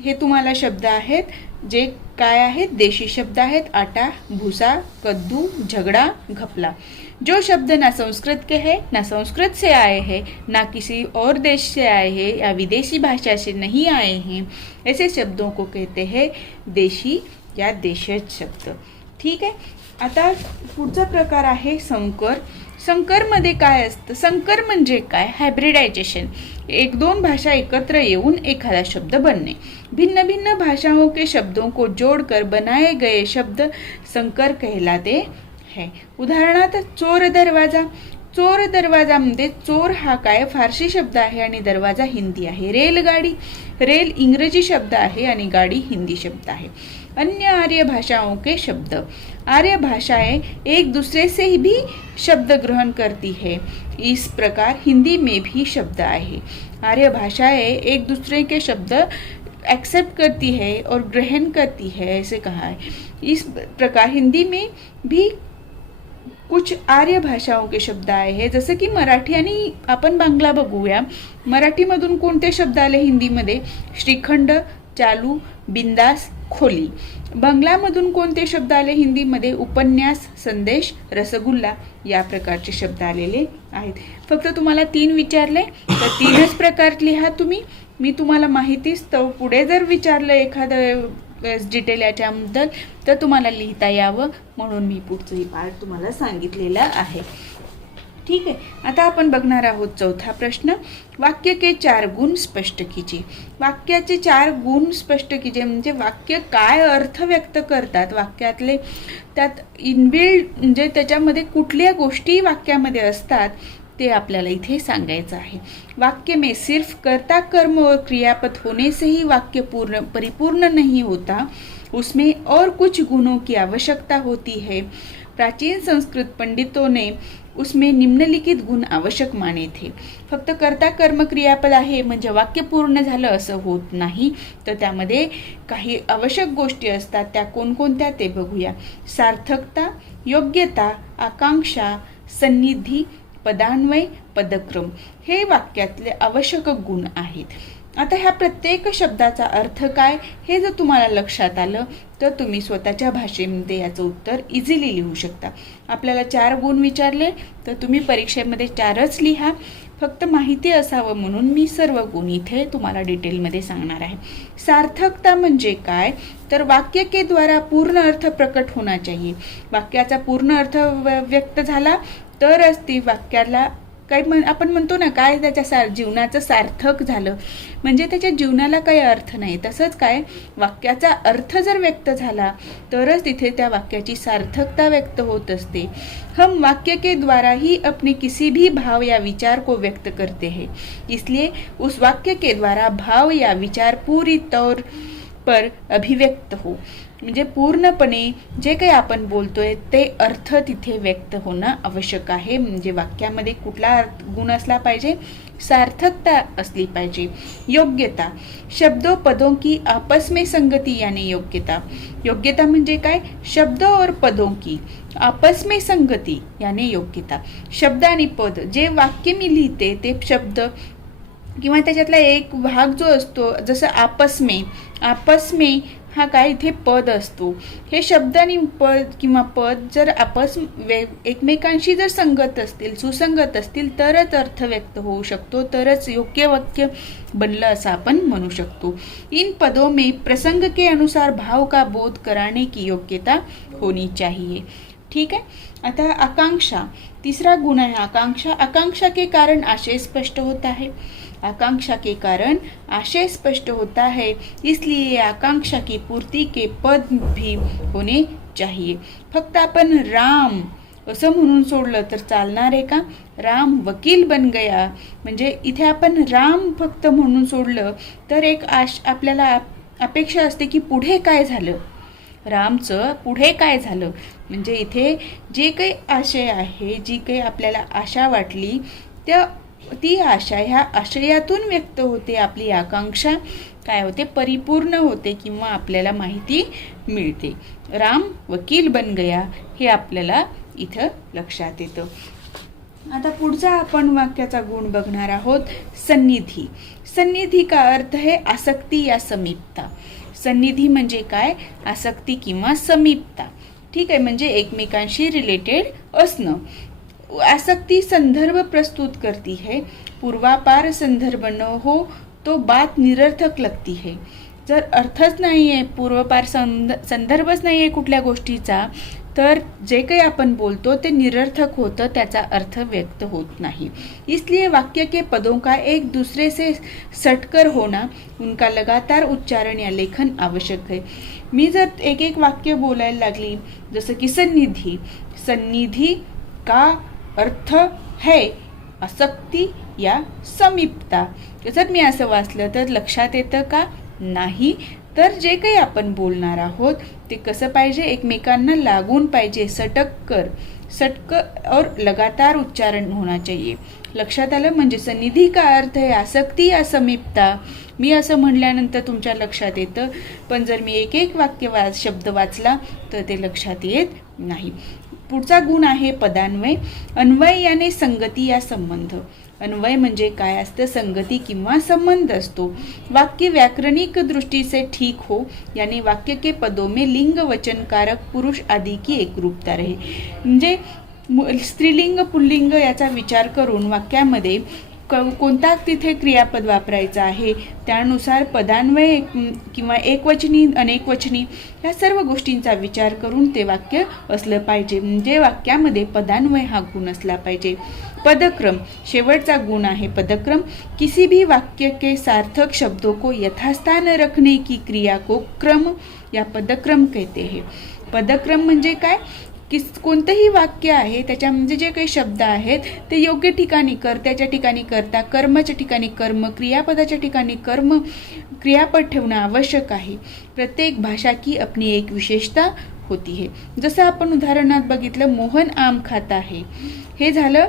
हे तुम्हाला शब्द आहेत जे काय आहेत? देशी शब्द आहेत। आटा, भूसा, कद्दू, झगड़ा, घपला। जो शब्द ना संस्कृत के हैं, ना संस्कृत से आए हैं, ना किसी और देश से आए हैं या विदेशी भाषा से नहीं आए हैं, ऐसे शब्दों को कहते हैं देशी या देशज शब्द। ठीक आहे। आता पुढचा प्रकार आहे संकर। संकरमध्ये काय असतं? संकर म्हणजे काय? हायब्रिडायजेशन, एक दोन भाषा एकत्र येऊन एखादा शब्द बनणे। भिन्न भिन्न भाषाओं के शब्दों को जोड़कर बनाए गए शब्द संकर कहलाते हैं। उदाहरणार्थ चोर दरवाजा। चोर दरवाजा मध्ये चोर हा काय फारसी शब्द आहे आणि दरवाजा हिंदी आहे। रेलगाड़ी, रेल इंग्रजी शब्द आहे आणि गाड़ी हिंदी शब्द आहे। अन्य आर्य भाषाओं के शब्द। आर्य भाषाएं एक दूसरे से भी शब्द ग्रहण करती है, इस प्रकार हिंदी में भी शब्द आहे। आर्य भाषाएं एक दूसरे के शब्द एक्सेप्ट करती है और ग्रहण करती है, ऐसे कहा है। इस प्रकार हिंदी में भी कुछ आर्य भाषाओं के शब्द आए हैं, जसं की मराठी आणि आपण बांगला बघूया। मराठीमधून कोणते शब्द आले हिंदीमध्ये? श्रीखंड, चालू, बिंदास, खोली। बांगलामधून कोणते शब्द आले हिंदीमध्ये? उपन्यास, संदेश, रसगुल्ला या प्रकारचे शब्द आलेले आहेत। फक्त तुम्हाला 3 विचारले तर 3च प्रकार लिहा तुम्ही। मी तुम्हाला माहितीच तर पुढे जर विचारलं एखादं डिटेल याच्याबद्दल तर तुम्हाला लिहिता यावं म्हणून मी पुढचं पार्ट तुम्हाला सांगितलेला आहे। ठीक आहे। आता आपण बघणार आहोत चौथा प्रश्न। वाक्य के 4 गुण स्पष्ट कीजिए। वाक्याचे 4 गुण स्पष्ट कीजिए म्हणजे वाक्य काय अर्थ व्यक्त करतात, वाक्यातले त्यात इनबिल्ड म्हणजे त्याच्यामध्ये कुठल्या गोष्टी वाक्यामध्ये असतात ते आपल्याला इथे सांगायचं आहे। वाक्य में सिर्फ कर्ता, कर्म और क्रियापद होने से ही वाक्य परिपूर्ण नहीं होता, उसमें और कुछ गुणों की आवश्यकता होती है। प्राचीन संस्कृत पंडितों ने उसमें निम्नलिखित गुण आवश्यक माने थे। फक्त कर्ता, कर्म, क्रियापद आहे म्हणजे वाक्य पूर्ण झालं असं होत नाही, तर त्यामध्ये काही आवश्यक गोष्टी असतात। त्या कोणकोणत्या ते बघूया। सार्थकता, योग्यता, आकांक्षा, सन्निधी, पदान्वय, पदक्रम हे वाक्यातले आवश्यक गुण आहेत। आता ह्या प्रत्येक शब्दाचा अर्थ काय हे जर तुम्हाला लक्षात आलं तर तुम्ही स्वतःच्या भाषेमध्ये याचं उत्तर इझिली लिहू शकता। आपल्याला 4 गुण विचारले तर तुम्ही परीक्षेमध्ये 4च लिहा। फक्त माहिती असावं म्हणून मी सर्व गुण इथे तुम्हाला डिटेलमध्ये सांगणार आहे। सार्थकता म्हणजे काय तर वाक्य के द्वारा पूर्ण अर्थ प्रकट होना चाहिए। वाक्याचा पूर्ण अर्थ व्यक्त झाला तरच ती वाक्याला काय आपण म्हणतो ना काय त्याच्या जीवनाचं सार्थक झालं म्हणजे त्याच्या जीवनाला काही अर्थ नाही। तसंच काय वाक्याचा अर्थ जर व्यक्त झाला तरच तिथे त्या वाक्याची सार्थकता व्यक्त होत असते। हम वाक्य के द्वारा ही अपने किसी भी भाव या विचार को व्यक्त करते हैं, इसलिए उस वाक्य के द्वारा भाव या विचार पर अभिव्यक्त हो. म्हणजे पूर्णपणे जे काही आपण बोलतोय ते अर्थ तिथे व्यक्त होणं आवश्यक आहे. म्हणजे वाक्यामध्ये कुठला गुण असला पाहिजे, सार्थकता असली पाहिजे. योग्यता, शब्दों पदों की आपस में संगति यानी योग्यता. योग्यता म्हणजे काय, शब्द और पदों की आपस में संगति यानी योग्यता. शब्द आणि पद, जे वाक्य मी लिहिते ते शब्द किंवा त्याच्यातला एक भाग जो असतो, जसं आपस में हा काय इथे पद असतो. हे शब्द आणि पद किंवा पद जर एकमेकांशी जर संगत असतील, सुसंगत असतील, तरच अर्थ व्यक्त होऊ शकतो, तरच योग्य वाक्य बनलं असं आपण म्हणू शकतो. इन पदों में प्रसंग के अनुसार भाव का बोध कराने की योग्यता होनी चाहिए. ठीक है. आता आकांक्षा, तीसरा गुण है आकांक्षा. आकांक्षा के कारण आशय स्पष्ट होता है. आकांक्षा के कारण आशय स्पष्ट होता है, इसलिए आकांक्षा की पूर्ति के पद भी होने चाहिए. फक्त आपण राम असं म्हणून सोडलं तर चालणार आहे का. राम वकील बन गया म्हणजे इथे आपण राम फक्त म्हणून सोडलं तर एक आपल्याला अपेक्षा असते की पुढे काय झालं, रामचं पुढे काय झालं. म्हणजे इथे जे काही आशय आहे, जी काही आपल्याला आशा वाटली ती आशा ह्या आशयातून व्यक्त होते. आपली आकांक्षा काय होते, परिपूर्ण होते किंवा आपल्याला माहिती मिळते. राम वकील बन गया हे आपल्याला इथं लक्षात येतं. आता पुढचा आपण वाक्याचा गुण बघणार आहोत, सन्निधी. सन्निधी का अर्थ है आसक्ती या समीपता. सन्निधी म्हणजे काय, आसक्ती किंवा समीपता. ठीक आहे, म्हणजे एकमेकांशी रिलेटेड असणं. आसक्ति संदर्भ प्रस्तुत करती है. पूर्वापार संदर्भ न हो तो बात निरर्थक लगती है. जर अर्थच नाही आहे, पूर्वपार संदर्भच नाही आहे कुठल्या गोष्टीचा, तर जे काही आपण बोलतो ते निरर्थक होतं, त्याचा अर्थ व्यक्त होत नाही. इसलिए वाक्य के पदों का एक दूसरे से सटकर होना, उनका लगातार उच्चारण या लेखन आवश्यक है. मी जर एक एक वाक्य बोलायला लागली, जसं की सन्निधी. सन्निधी का अर्थ है आसक्ती या समीपता. जर मी असं वाचलं तर लक्षात येतं का, नाही. तर जे काही आपण बोलणार आहोत ते कसं पाहिजे, एकमेकांना लागून पाहिजे. सटक और लगातार उच्चारण होना चाहिए. लक्षात आलं. म्हणजे सन्निधी का अर्थ आहे आसक्ती या समीपता. मी असं म्हणल्यानंतर तुमच्या लक्षात येतं, पण जर मी एक एक वाक्य शब्द वाचला तर ते लक्षात येत नाही. पुढचा गुण आहे पदान्वय. अन्वय याने संगती या संबंध. अन्वय म्हणजे काय असतं, संगती किंवा संबंध असतो. वाक्य व्याकरणिक दृष्टि से ठीक हो, यानी वाक्य के पदों में लिंग वचन कारक पुरुष आदि की एकरूपता रहे. म्हणजे स्त्रीलिंग पुल्लिंग याचा विचार करून वाक्यामध्ये कोणता तिथे क्रियापद वापरायचा आहे, त्यानुसार पदान्वय किंवा एकवचनी अनेकवचनी ह्या सर्व गोष्टींचा विचार करून ते वाक्य असलं पाहिजे. म्हणजे वाक्यामध्ये पदान्वय हा गुण असला पाहिजे. पदक्रम, शेवटचा गुण आहे पदक्रम. किसी भी वाक्य के सार्थक शब्दों को यथास्थान रखने की क्रिया को क्रम या पदक्रम कहते हैं. पदक्रम म्हणजे काय, कोणतंही वाक्य आहे त्याच्यामध्ये जे काही शब्द आहेत ते योग्य ठिकाणी कर्त्याच्या ठिकाणी कर्ता, कर्माच्या ठिकाणी कर्म, क्रियापदाच्या ठिकाणी कर्म, क्रियापद ठेवणं आवश्यक आहे. प्रत्येक भाषा की अपनी एक विशेषता होती है. जसं आपण उदाहरणात बघितलं, मोहन आम खाता है. हे झालं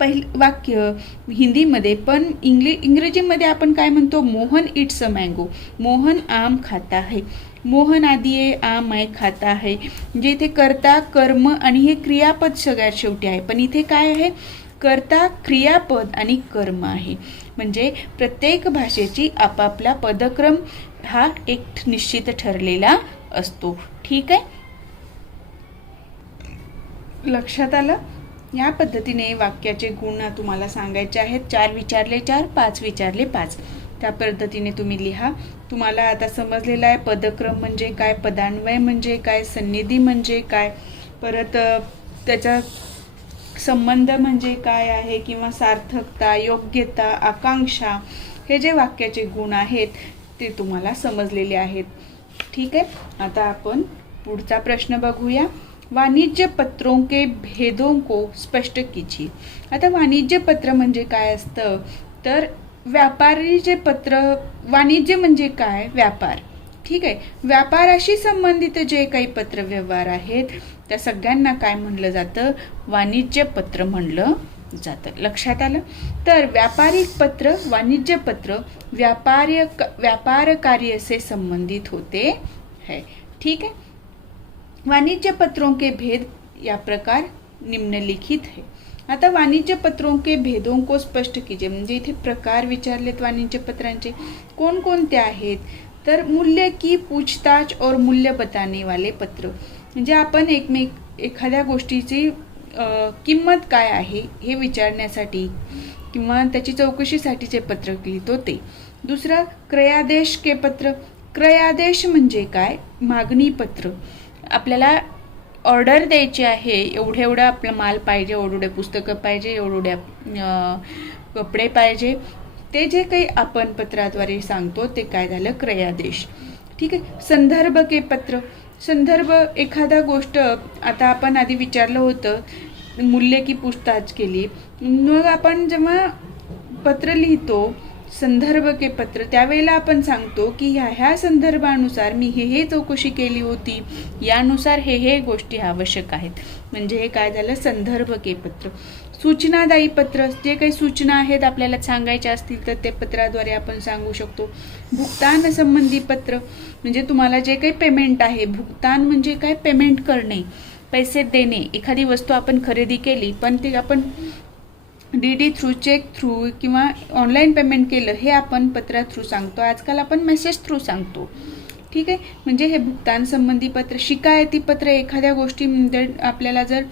पहिलं वाक्य हिंदीमध्ये. पण इंग्रजीमध्ये आपण काय म्हणतो, Mohan it's a mango. Mohan आम खाता है. मोहन आधी आहे, आम आहे, खाता आहे. म्हणजे इथे कर्ता, कर्म आणि हे क्रियापद सगळ्यात शेवटी आहे. पण इथे काय आहे, कर्ता, क्रियापद आणि कर्म आहे. म्हणजे प्रत्येक भाषेची आपापला पदक्रम हा एक निश्चित ठरलेला असतो. ठीक आहे, लक्षात आलं. या पद्धतीने वाक्याचे गुण तुम्हाला सांगायचे आहेत. 4 विचारले 4, 5 विचारले 5. त्या पद्धतीने तुम्ही लिहा. तुम्हाला आता समजलेलं आहे पदक्रम म्हणजे काय, पदान्वय म्हणजे काय, सन्निधी म्हणजे काय, परत त्याचा संबंध म्हणजे काय आहे किंवा सार्थकता, योग्यता, आकांक्षा हे जे वाक्याचे गुण आहेत ते तुम्हाला समजलेले आहेत. ठीक आहे, आता आपण पुढचा प्रश्न बघूया. वाणिज्य पत्रों के भेदों को स्पष्ट कीजिए. आता वाणिज्य पत्र म्हणजे काय असतं, तर व्यापारी जे पत्र, वाणिज्य म्हणजे काय, व्यापार. ठीक आहे. व्यापाराशी संबंधित जे काही पत्रव्यवहार आहेत त्या सगळ्यांना काय म्हणलं जातं? वाणिज्य पत्र म्हणलं जातं. लक्षात आलं? तर व्यापारिक पत्र, वाणिज्य पत्र व्यापार कार्य से संबंधित होते हैं. ठीक है. वाणिज्य पत्रों के भेद या प्रकार निम्नलिखित है. आता वाणिज्य पत्रों के भेदों को स्पष्ट कीजिए. म्हणजे इथे प्रकार विचारलेत वाणिज्य पत्रांचे. कोणकोणते आहेत? तर मूल्य की पूछताछ और मूल्य बताने वाले पत्र. म्हणजे आपण एखाद्या गोष्टीची किंमत काय आहे हे विचारण्यासाठी किंवा त्याची चौकशीसाठीचे पत्र लिहितो ते. दुसरं क्रयादेश के पत्र. क्रयादेश म्हणजे काय? मागणी पत्र. आपल्याला ऑर्डर द्यायची आहे, एवढं आपला माल पाहिजे, एवढे पुस्तकं पाहिजे, एवढ्या कपडे पाहिजे, ते जे काही आपण पत्राद्वारे सांगतो ते काय झालं? क्रयादेश. ठीक आहे. संदर्भ के पत्र. संदर्भ एखादा गोष्ट, आता आपण आधी विचारलं होतं मूल्य की पूछताछ केली, मग आपण जेव्हा पत्र लिहितो संदर्भ के पत्र त्यावेळेला आपण सांगतो की ह्या संदर्भानुसार मी हे चौकशी केली होती, यानुसार हे गोष्टी आवश्यक आहेत. म्हणजे हे काय झालं? संदर्भ के पत्र. सूचनादायी पत्र. जे काही सूचना आहेत आपल्याला सांगायच्या असतील तर ते पत्राद्वारे आपण सांगू शकतो. भुगतान संबंधी पत्र. म्हणजे तुम्हाला जे काही पेमेंट आहे, भुगतान म्हणजे काय? पेमेंट करणे, पैसे देणे. एखादी वस्तू आपण खरेदी केली पण ते आपण DD थ्रू, चेक थ्रू किंवा ऑनलाईन पेमेंट केलं, हे आपण पत्रा थ्रू सांगतो. आजकाल आपण मेसेज थ्रू सांगतो. ठीक आहे. म्हणजे हे भुगतान संबंधी पत्र. शिकायती पत्र. एखाद्या गोष्टी आपल्याला जर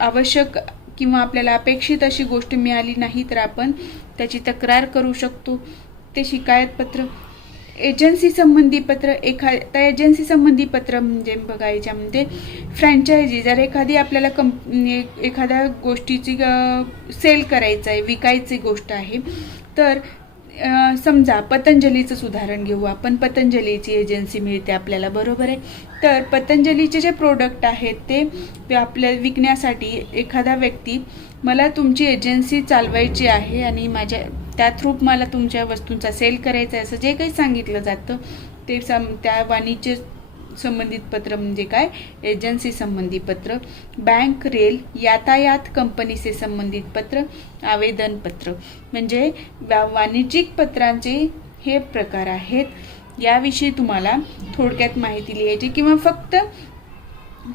आवश्यक किंवा आपल्याला अपेक्षित अशी गोष्ट मिळाली नाही तर आपण त्याची तक्रार करू शकतो, ते शिकायत पत्र. एजन्सी संबंधी पत्र. एजन्सी संबंधी पत्र म्हणजे बघा याच्यामध्ये फ्रँचायझी. जर एखादी आपल्याला एखाद्या गोष्टीची सेल करायचं आहे, विकायची गोष्ट आहे, तर समजा पतंजलीचं उदाहरण घेऊ आपण. पतंजलीची एजन्सी मिळते आपल्याला, बरोबर आहे. तर पतंजलीचे जे प्रोडक्ट आहेत ते आपल्या विकण्यासाठी एखादा व्यक्ती, मला तुमची एजन्सी चालवायची आहे आणि त्या थ्रू मला तुमच्या वस्तूंचा सेल करायचा आहे, असं जे काही सांगितलं जातं ते त्या वाणिज्य संबंधित पत्र म्हणजे काय? एजन्सी संबंधी पत्र. बँक, रेल, यातायात कंपनी से संबंधित पत्र. आवेदन पत्र. म्हणजे वाणिज्यिक पत्रांचे हे प्रकार आहेत. याविषयी तुम्हाला थोडक्यात माहिती लिहायची किंवा फक्त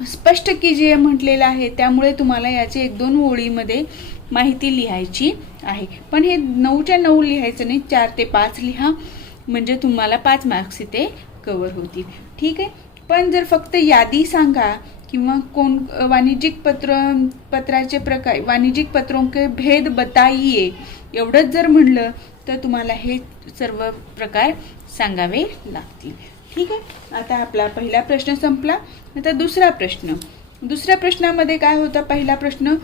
स्पष्ट कीजिए म्हटलेलं आहे, त्यामुळे तुम्हाला याची 1-2 ओळीमध्ये माहिती लिहायची आहे. पण हे 9च्या 9 लिहायचं नाही, 4 ते 5 लिहा, म्हणजे तुम्हाला 5 मार्क्स इथे कव्हर होतील. ठीक आहे. पण जर फक्त यादी सांगा किंवा वाणिज्यिक पत्राचे प्रकार, वाणिज्यिक पत्रों के भेद बताइए, एवढंच जर म्हणलं तर तुम्हाला हे सर्व प्रकार सांगावे लागतील. ठीक आहे. आता आपला पहिला प्रश्न संपला. आता दुसरा प्रश्न. दुसऱ्या प्रश्नामध्ये काय होता? पहिला प्रश्न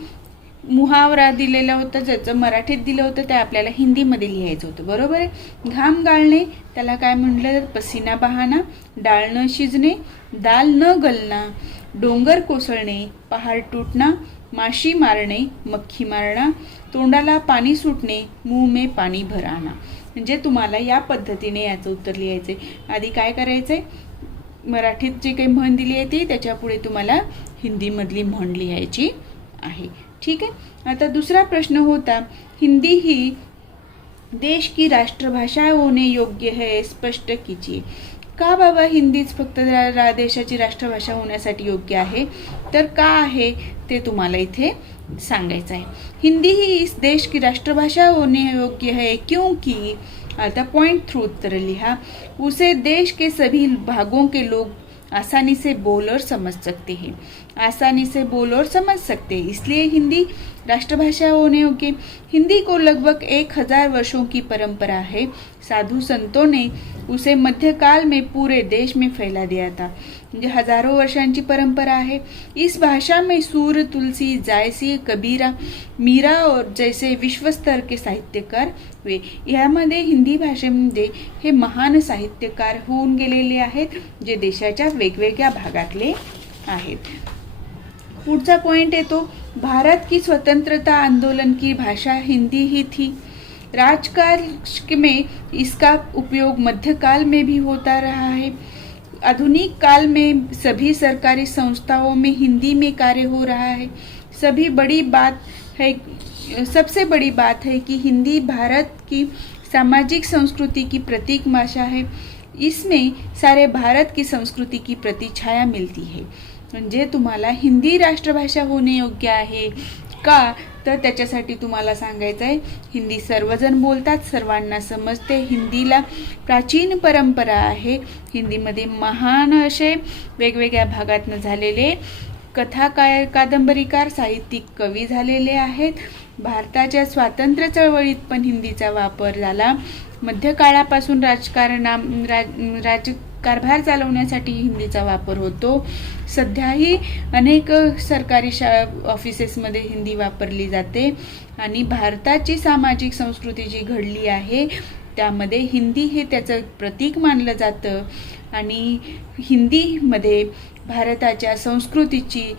मुहावरा दिलेला होता, ज्याचं मराठीत दिलं होतं ते आपल्याला हिंदीमध्ये लिहायचं होतं, बरोबर आहे. घाम गाळणे त्याला काय म्हणलं? पसीना बहाना. डाळ न शिजणे, दाल न गलना. डोंगर कोसळणे, पहाड तुटना. माशी मारणे, मक्खी मारणा. तोंडाला पाणी सुटणे, मुंह में पाणी भर आना. म्हणजे तुम्हाला या पद्धतीने याचं उत्तर लिहायचे. आधी काय करायचंय? मराठीत जी काही म्हण दिली आहे ती त्याच्या पुढे तुम्हाला हिंदीमधली म्हण लिहायची आहे. ठीक आहे. आता दुसरा प्रश्न होता, हिंदी ही देश की राष्ट्रभाषा होणे योग्य है, स्पष्ट कीजिए. का बाबा हिंदीच फक्त देशाची राष्ट्रभाषा होण्यासाठी योग्य आहे? तर का आहे ते तुम्हाला इथे सांगायचं आहे. हिंदी ही इस देश की राष्ट्रभाषा होने योग्य है क्योंकि, आता पॉइंट थ्रू उत्तर लिहा, उसे देश के सभी भागों के लोग आसानी से बोल और समझ सकते हैं. आसानी से बोल और समझ सकते हैं, इसलिए हिंदी राष्ट्रभाषा होने योग्य. हिंदी को लगभग 1000 वर्षों की परंपरा है. साधु संतों ने उसे मध्यकाल में पूरे देश में फैला दिया था. म्हणजे हजारों वर्षांची परंपरा आहे. इस भाषा में सूर, तुलसी, जायसी, कबीरा, मीरा और जैसे विश्वस्तर के साहित्यकार हुए. यामध्ये हिंदी भाषेमध्ये हे महान साहित्यकार होऊन गेलेले आहेत, जे देशाच्या वेगवेगळ्या भागातले आहेत. पुढचा पॉइंट येतो, भारत की स्वतंत्रता आंदोलन की भाषा हिंदी ही थी. राजकाल में इसका उपयोग मध्यकाल में भी होता रहा है। आधुनिक काल में सभी सरकारी संस्थाओं में हिंदी में कार्य हो रहा है। सबसे बड़ी बात है कि हिंदी भारत की सामाजिक संस्कृति की प्रतीक भाषा है। इसमें सारे भारत की संस्कृती की प्रतिछाया मिळती है। म्हणजे तुम्हाला हिंदी राष्ट्रभाषा होणे योग्य आहे का, तर त्याच्यासाठी तुम्हाला सांगायचं आहे हिंदी सर्वजण बोलतात, सर्वांना समजते, हिंदीला प्राचीन परंपरा आहे। हिंदीमध्ये महान असे वेगवेगळ्या भागातनं झालेले कथा कादंबरीकार साहित्यिक कवी झालेले आहेत। भारताच्या स्वातंत्र्य चळवळीत पण हिंदीचा वापर झाला। मध्यकाळापासून राजकारभार चालवण्यासाठी हिंदीचा वापर होतो। सध्याही अनेक सरकारी ऑफिसेसमध्ये हिंदी वापरली जाते आणि भारताची सामाजिक संस्कृती जी घडली आहे त्यामध्ये हिंदी हे त्याचं प्रतीक मानलं जातं आणि हिंदीमध्ये भारताच्या संस्कृतीची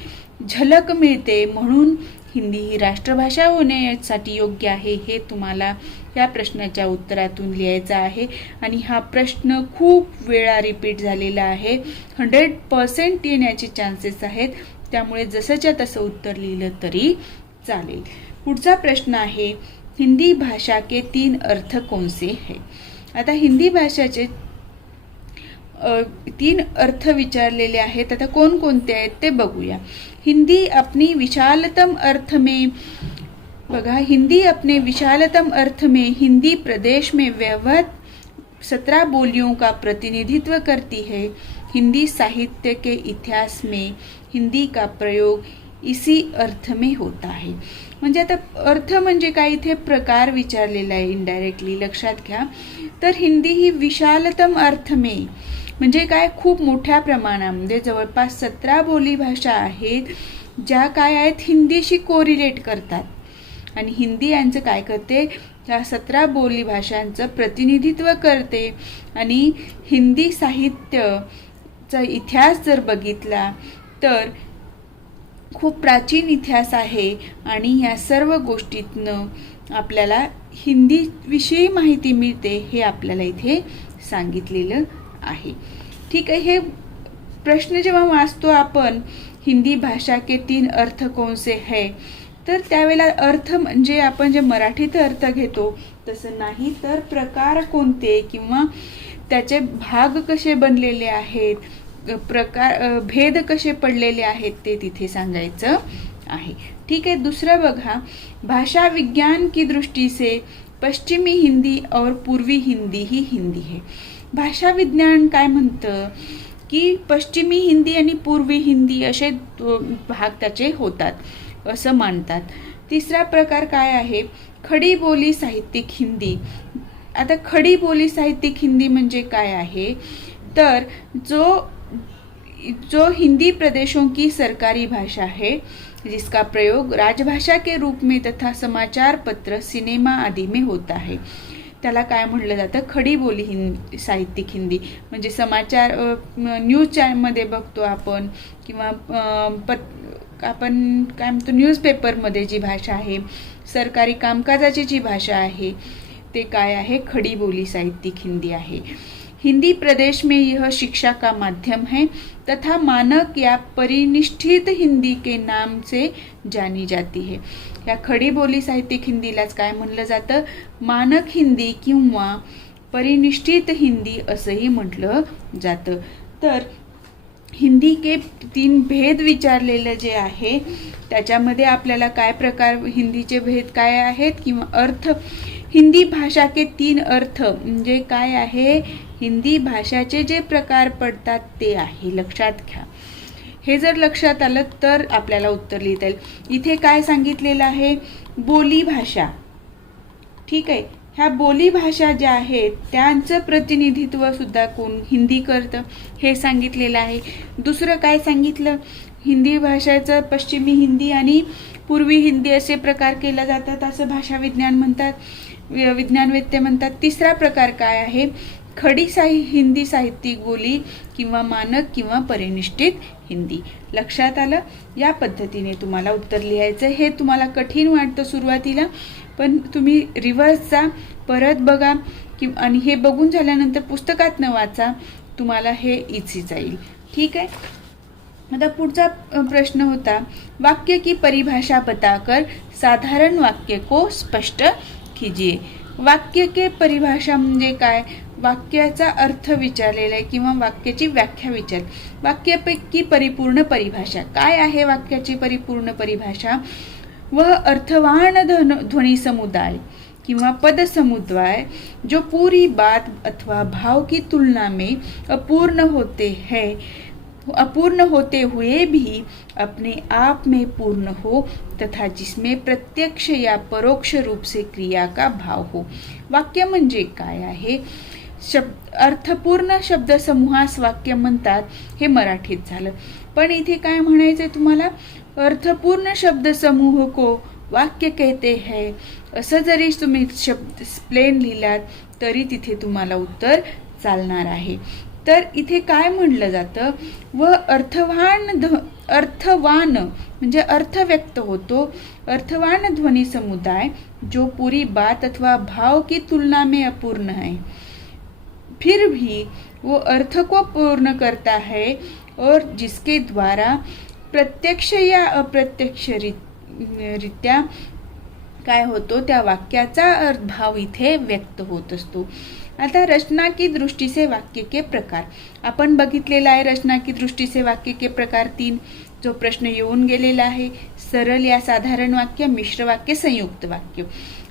झलक मिळते, म्हणून हिंदी ही राष्ट्रभाषा होण्यासाठी योग्य आहे हे तुम्हाला या प्रश्नाच्या उत्तरातून लिहायचं आहे। आणि हा प्रश्न खूप वेळा रिपीट झालेला आहे, 100% येण्याचे चान्सेस आहेत, त्यामुळे जसंच्या तसं उत्तर लिहिलं तरी चालेल। पुढचा प्रश्न आहे हिंदी भाषा के 3 अर्थ कौन से है। आता हिंदी भाषेचे 3 अर्थ विचारलेले आहेत। आता कोणकोणते आहेत ते बघूया। हिंदी अपनी विशालतम अर्थ में, बघा, हिंदी अपने विशालतम अर्थ में हिंदी प्रदेश में व्यवहार 17 बोलियों का प्रतिनिधित्व करती है। हिंदी साहित्य के इतिहास में हिंदी का प्रयोग इसी अर्थ में होता है। म्हणजे आता अर्थ म्हणजे काय, इथे प्रकार विचारलेला आहे इनडायरेक्टली, लक्षात घ्या। तर हिंदी ही विशालतम अर्थ में म्हणजे काय, खूप मोठ्या प्रमाणामध्ये जवळपास 17 बोली भाषा आहेत ज्या काय आहेत हिंदीशी कोरिलेट करतात आणि हिंदी यांचं काय करते, या 17 बोली भाषांचं प्रतिनिधित्व करते। आणि हिंदी साहित्याचा इतिहास जर बघितला तर खूप प्राचीन इतिहास आहे आणि या सर्व गोष्टीतनं आपल्याला हिंदीविषयी माहिती मिळते हे आपल्याला इथे सांगितलेलं आहे। ठीक आहे, हे प्रश्न जेव्हा वाचतो आपण हिंदी भाषा के 3 अर्थ कौन से है, तर त्यावेळेला अर्थ म्हणजे आपण जे मराठीत अर्थ घेतो तसं नाही, तर प्रकार कोणते किंवा त्याचे भाग कसे बनलेले आहेत, भेद कसे पडलेले आहेत ते तिथे सांगायचं आहे। ठीक आहे, दुसरं बघा, भाषा विज्ञान की दृष्टि से पश्चिमी हिंदी और पूर्वी हिंदी ही हिंदी है। भाषा विज्ञान काय म्हणतं की पश्चिमी हिंदी आणि पूर्वी हिंदी असे भाग त्याचे होतात असं मानतात। तिसरा प्रकार काय आहे, खडी बोली साहित्यिक हिंदी। आता खडी बोली साहित्यिक हिंदी म्हणजे काय आहे, तर जो हिंदी प्रदेशों की सरकारी भाषा है जिसका प्रयोग राजभाषा के रूप में तथा समाचार पत्र सिनेमा आदि में होता है, त्याला काय म्हणलं जातं, खडी बोली साहित्यिक हिंदी। म्हणजे समाचार न्यूज चॅनलमध्ये बघतो आपण किंवा आपण काय म्हणतो न्यूजपेपरमध्ये जी भाषा आहे, सरकारी कामकाजाची जी भाषा आहे ते काय आहे, खडी बोली साहित्यिक हिंदी आहे। हिंदी प्रदेश में यह शिक्षा का माध्यम है तथा मानक या परिनिष्ठित हिंदी के नाम से जानी जाती है। या खडी बोली साहित्यिक हिंदीलाच काय म्हणलं जातं, मानक हिंदी किंवा परिनिष्ठित हिंदी असंही म्हटलं जातं। तर हिंदी के 3 भेद विचारलेले जे आहे त्याच्यामध्ये आपल्याला काय प्रकार हिंदीचे भेद काय आहेत किंवा अर्थ, हिंदी भाषा के 3 अर्थ म्हणजे काय आहे, हिंदी भाषाचे जे प्रकार पडतात ते आहे, लक्षात घ्या। हे जर लक्षात आलं तर आपल्याला उत्तर लिहिता येईल। इथे काय सांगितलेलं आहे, बोली भाषा। ठीक आहे, ह्या बोली भाषा ज्या आहेत त्यांचं प्रतिनिधित्व सुद्धा कोण हिंदी करतं हे सांगितलेलं आहे। दुसरं काय सांगितलं, हिंदी भाषेचं पश्चिमी हिंदी आणि पूर्वी हिंदी असे प्रकार केले जातात असं भाषा विज्ञान म्हणतात, विज्ञानवेत्ते म्हणतात। तिसरा प्रकार काय आहे, खडी हिंदी साहित्यिक बोली किंवा मानक किंवा परिनिष्ठित हिंदी। लक्षात आलं, या पद्धतीने तुम्हाला उत्तर लिहायचं। हे तुम्हाला कठीण वाटतं सुरुवातीला पण तुम्ही रिव्हर्स जा, परत बघा आणि हे बघून झाल्यानंतर पुस्तकातनं वाचा, तुम्हाला हे इझी जाईल. ठीक आहे. आता पुढचा प्रश्न होता, वाक्य की परिभाषा बताकर साधारण वाक्य को स्पष्ट कीजिए. वाक्य के परिभाषा म्हणजे काय? वाक्याचा अर्थ विचारलेला आहे किंवा वाक्याची व्याख्या विचार. वाक्यापैकी परिपूर्ण परिभाषा काय आहे? वाक्याची परिपूर्ण परिभाषा, वह अर्थवान ध्वनि समुदाय किंवा पद समुदाय जो पूरी बात अथवा भाव की तुलना में अपूर्ण होते हुए भी अपने आप में पूर्ण हो तथा जिसमें प्रत्यक्ष या परोक्ष रूप से क्रिया का भाव हो. वाक्य म्हणजे काय आहे? अर्थपूर्ण शब्दसमूहास वाक्य म्हणतात, हे मराठीत झालं. पण इथे काय म्हणायचंय तुम्हाला? अर्थपूर्ण शब्दसमूह को वाक्य कहते हैं असं जरी तुम्ही शब्द प्लेन लिहिलात तरी तिथे तुम्हाला उत्तर चालणार आहे. तर इथे काय म्हणलं जातं? व अर्थवान म्हणजे अर्थ व्यक्त होतो, अर्थवान ध्वनि समुदाय जो पूरी बात अथवा भाव की तुलना में अपूर्ण है, फिर भी वो अर्थ को पूर्ण करता है और जिसके द्वारा प्रत्यक्ष या अप्रत्यक्ष रित्या काय होतो, त्या वाक्याचा भाव इथे व्यक्त होत असतो. आता रचना की दृष्टि से वाक्य के प्रकार आपण बघितलेला आहे. रचना की दृष्टि से वाक्य के प्रकार 3 जो प्रश्न येऊन गेलेला आहे. सरळ या साधारण वाक्य, मिश्र वाक्य, संयुक्त वाक्य.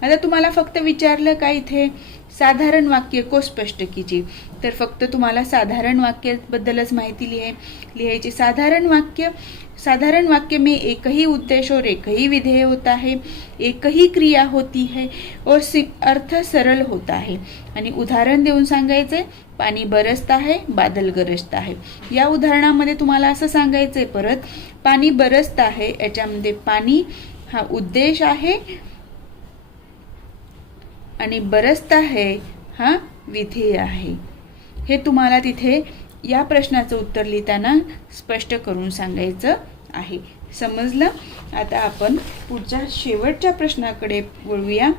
आता तुम्हाला फक्त विचारलं काय इथे? साधारण वाक्य को स्पष्ट कीजिए. तर फक्त तुम्हाला साधारण वाक्याबद्दलच माहिती लिहायची. साधारण वाक्य में एक ही उद्देश्य और एक ही विधेय होता है, एक ही क्रिया होती है और अर्थ सरल होता है. आणि उदाहरण देऊन सांगायचे, पाणी बरसता है, बादल गरजता है. या उदाहरणामध्ये तुम्हाला असं सांगायचंय परत, पाणी बरसता है याच्यामध्ये पाणी हा उद्देश आहे आणि बरसता है हा विधेय आहे. हे तुम्हाला तिथे या प्रश्नाचं उत्तर लिहिताना स्पष्ट करून सांगायचं आहे. समजलं? आता आपण पुढच्या शेवटच्या प्रश्नाकडे वळूया.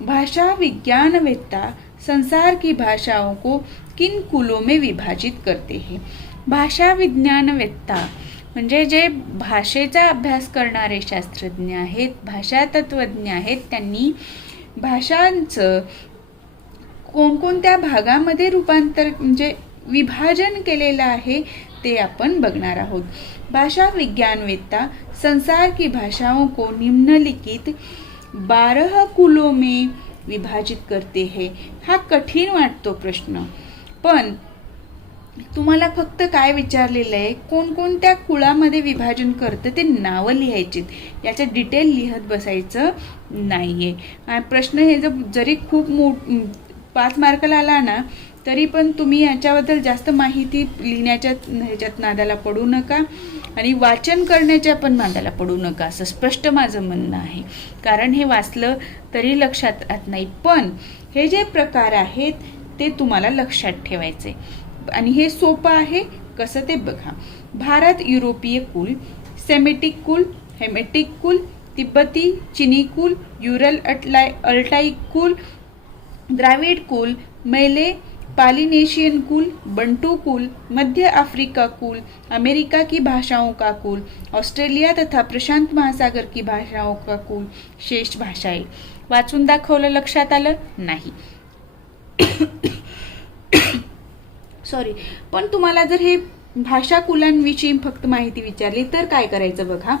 भाषा विज्ञानवेत्ता संसार की भाषाओं को किन कुलों में विभाजित करते हैं. भाषा विज्ञानवेत्ता म्हणजे जे भाषेचा अभ्यास करणारे शास्त्रज्ञ आहेत, भाषा तत्वज्ञ आहेत, त्यांनी भाषांचं कोणकोणत्या भागामध्ये रूपांतर म्हणजे विभाजन केलेलं आहे ते आपण बघणार आहोत. भाषा विज्ञानवेत्ता संसार की भाषाओं को निम्नलिखित 12 कुलों में विभाजित करते हैं. हा कठीण वाटतो प्रश्न, पण तुम्हाला फक्त काय विचारलेलं आहे, कोणकोणत्या कुळामध्ये विभाजन करतं ते नावं लिहायची, याच्या डिटेल लिहत बसायचं नाहीये. प्रश्न हे जरी खूप 5 मार्काला आला ना तरी पण तुम्ही याच्याबद्दल जास्त माहिती लिहिण्याच्या ह्याच्यात नादाला पडू नका आणि वाचन करण्याच्या पण नादाला पडू नका, असं स्पष्ट माझं म्हणणं आहे. कारण हे वाचलं तरी लक्षात राहत नाही, पण हे जे प्रकार आहेत ते तुम्हाला लक्षात ठेवायचे आणि हे सोपं आहे. कसं ते बघा. भारत युरोपीय कुल, सेमेटिक कुल, हेमेटिक कुल, तिब्बती चिनी कुल, युरल अल्टाई कुल, द्राविड कुल, मेले पालिनेशियन कुल, बंटू कुल, मध्य अफ्रीका कुल, अमेरिका की भाषाओं का कुल, ऑस्ट्रेलिया तथा प्रशांत महासागर की भाषाओं का कुल, शेष भाषाएं. वाचून दाखवलं, लक्षात आलं नाही? सॉरी. पण तुम्हाला जर हे भाषा कुलांविषयी फक्त माहिती विचारली तर काय करायचं बघा.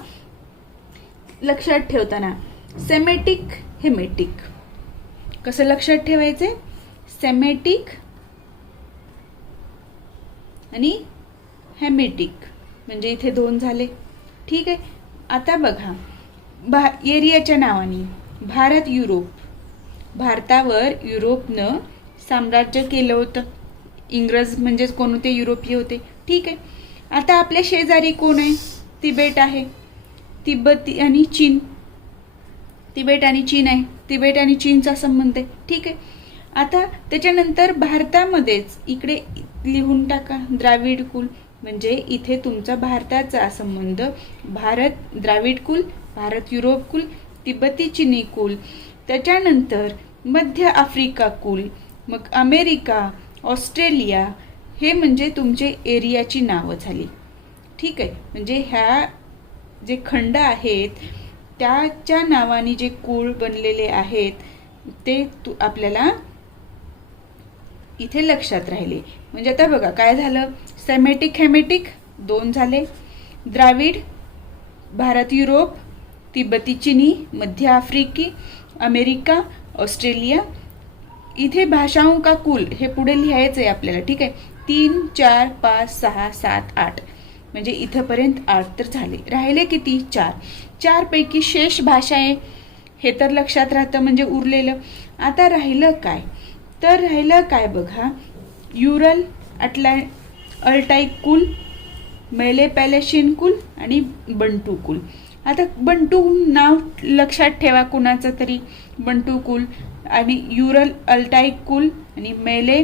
लक्षात ठेवताना सेमेटिक, हेमेटिक कसं लक्षात ठेवायचे? सेमेटिक आणि हेमेटिक म्हणजे इथे 2 झाले. ठीक आहे. आता बघा एरियाच्या नावाने भारत, युरोप. भारतावर युरोपनं साम्राज्य केलं होतं. इंग्रज म्हणजेच कोण होते? युरोपीय होते. ठीक आहे. आता आपल्या शेजारी कोण आहे? तिबेट आहे. तिब्बती आणि चीन. तिबेट आणि चीन आहे. तिबेट आणि चीनचा संबंध आहे. ठीक आहे. आता त्याच्यानंतर भारतामध्येच इकडे लिहून टाका द्राविड कुल, म्हणजे इथे तुमचा भारताचा संबंध भारत द्राविड कुल, भारत युरोप कुल, तिब्बती चिनी कुल, त्याच्यानंतर मध्य आफ्रिका कुल, मग अमेरिका, ऑस्ट्रेलिया, हे म्हणजे तुमचे एरियाची नावं झाली. ठीक आहे, म्हणजे ह्या जे खंड आहेत त्याच्या नावाने जे कुळ बनलेले आहेत ते आपल्याला इथे लक्षात राहिले. म्हणजे आता बघा काय झालं, सेमेटिक हेमेटिक 2 झाले, द्राविड, भारत युरोप, तिब्बती चिनी, मध्य आफ्रिकी, अमेरिका, ऑस्ट्रेलिया. इथे भाषाओं का कुल हे पुढे लिहायचं आहे आपल्याला. ठीक आहे, 3 4 5 6 7 8 म्हणजे इथंपर्यंत 8 तर झाले. राहिले किती? 4. 4 पैकी शेष भाषा आहे हे तर लक्षात राहतं, म्हणजे उरलेलं. आता राहिलं काय? तर राहिलं काय बघा, युरल अल्टाईक कुल, मेले पॅलेशियन कुल आणि बंटू कुल. आता बंटू नाव लक्षात ठेवा कुणाचं तरी. बंटू कुल आणि युरल अल्टाईक कुल आणि मेले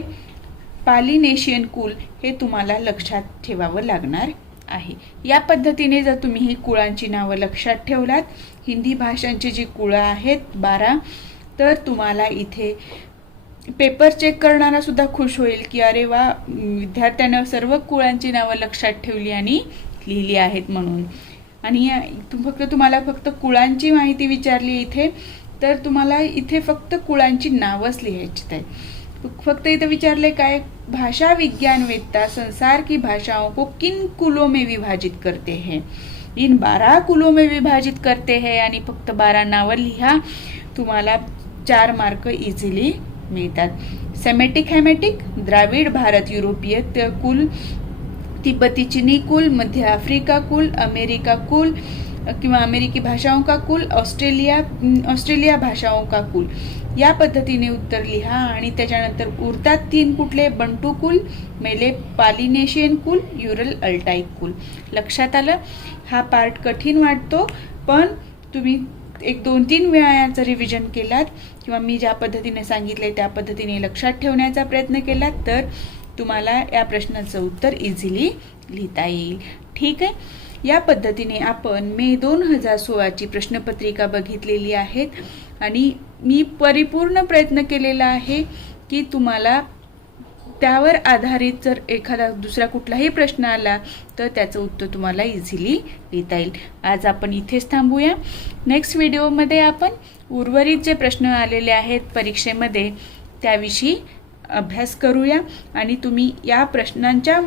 पॉलिनेशियन कुल हे तुम्हाला लक्षात ठेवावं लागणार आहे. या पद्धतीने जर तुम्ही ही कुळांची नावं लक्षात ठेवलात, हिंदी भाषांची जी कुळं आहेत 12, तर तुम्हाला इथे पेपर चेक करणारा सुद्धा खुश होईल की अरे वा, विद्यार्थ्यानं सर्व कुळांची नावं लक्षात ठेवली आणि लिहिली आहेत म्हणून. आणि तुम्हाला फक्त कुळांची माहिती विचारली इथे, तर तुम्हाला इथे फक्त कुळांची नावंच लिहायची आहेत. फक्त इथे विचारले काय, भाषा विज्ञान वेत्ता संसार की भाषाओं को किन कुलों में विभाजित करते हैं, इन 12 कुलों में विभाजित करते हैं. आणि फक्त 12 नावं लिहा, तुम्हाला 4 मार्क इझिली मिळतात. सेमेटिक हेमेटिक, द्राविड भारत युरोपीय कुल, तिब्बती चिनी कुल, मध्य आफ्रिका कुल, अमेरिका कुल किंवा अमेरिकी भाषाओं का कुल, ऑस्ट्रेलिया भाषाओं का कुल. या पद्धतीने उत्तर लिहा. आणि त्याच्यानंतर उरतात 3 कुठले, बंटू कुल, मेले पॉलिनेशियन कुल, युरल अल्टाईक कुल. लक्षात आलं? हा पार्ट कठीण वाटतो, पण तुम्ही 1-2-3 वेळा याचं रिव्हिजन केलात किंवा मी ज्या पद्धतीने सांगितले त्या पद्धतीने लक्षात ठेवण्याचा प्रयत्न केलात तर तुम्हाला या प्रश्नाचं उत्तर इझिली लिहिता येईल. ठीक आहे, या पद्धतीने आपण मे 2016ची प्रश्नपत्रिका बघितलेली आहेत आणि मी परिपूर्ण प्रयत्न केलेला आहे की तुम्हाला त्यावर आधारित जर एखादा दुसरा कुठलाही प्रश्न आला तर त्याचं उत्तर तुम्हाला इझिली लिहिता येईल. आज आपण इथेच थांबूया. नेक्स्ट व्हिडिओमध्ये आपण उर्वरित जे प्रश्न आलेले आहेत परीक्षेमध्ये त्याविषयी अभ्यास करूया आणि तुम्ही या प्रश्नांच्या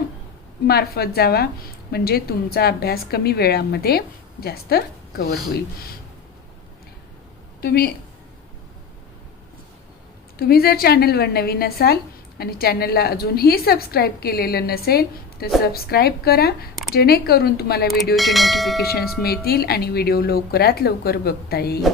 मार्फत जावा, म्हणजे तुमचा अभ्यास कमी वेळामध्ये जास्त कव्हर होईल. तुम्ही जर चॅनलवर नवीन असाल आणि चॅनलला अजूनही सबस्क्राईब केलेलं नसेल तर सबस्क्राईब करा, जेणेकरून तुम्हाला व्हिडिओचे नोटिफिकेशन्स मिळतील आणि व्हिडिओ लवकरात लवकर बघता येईल.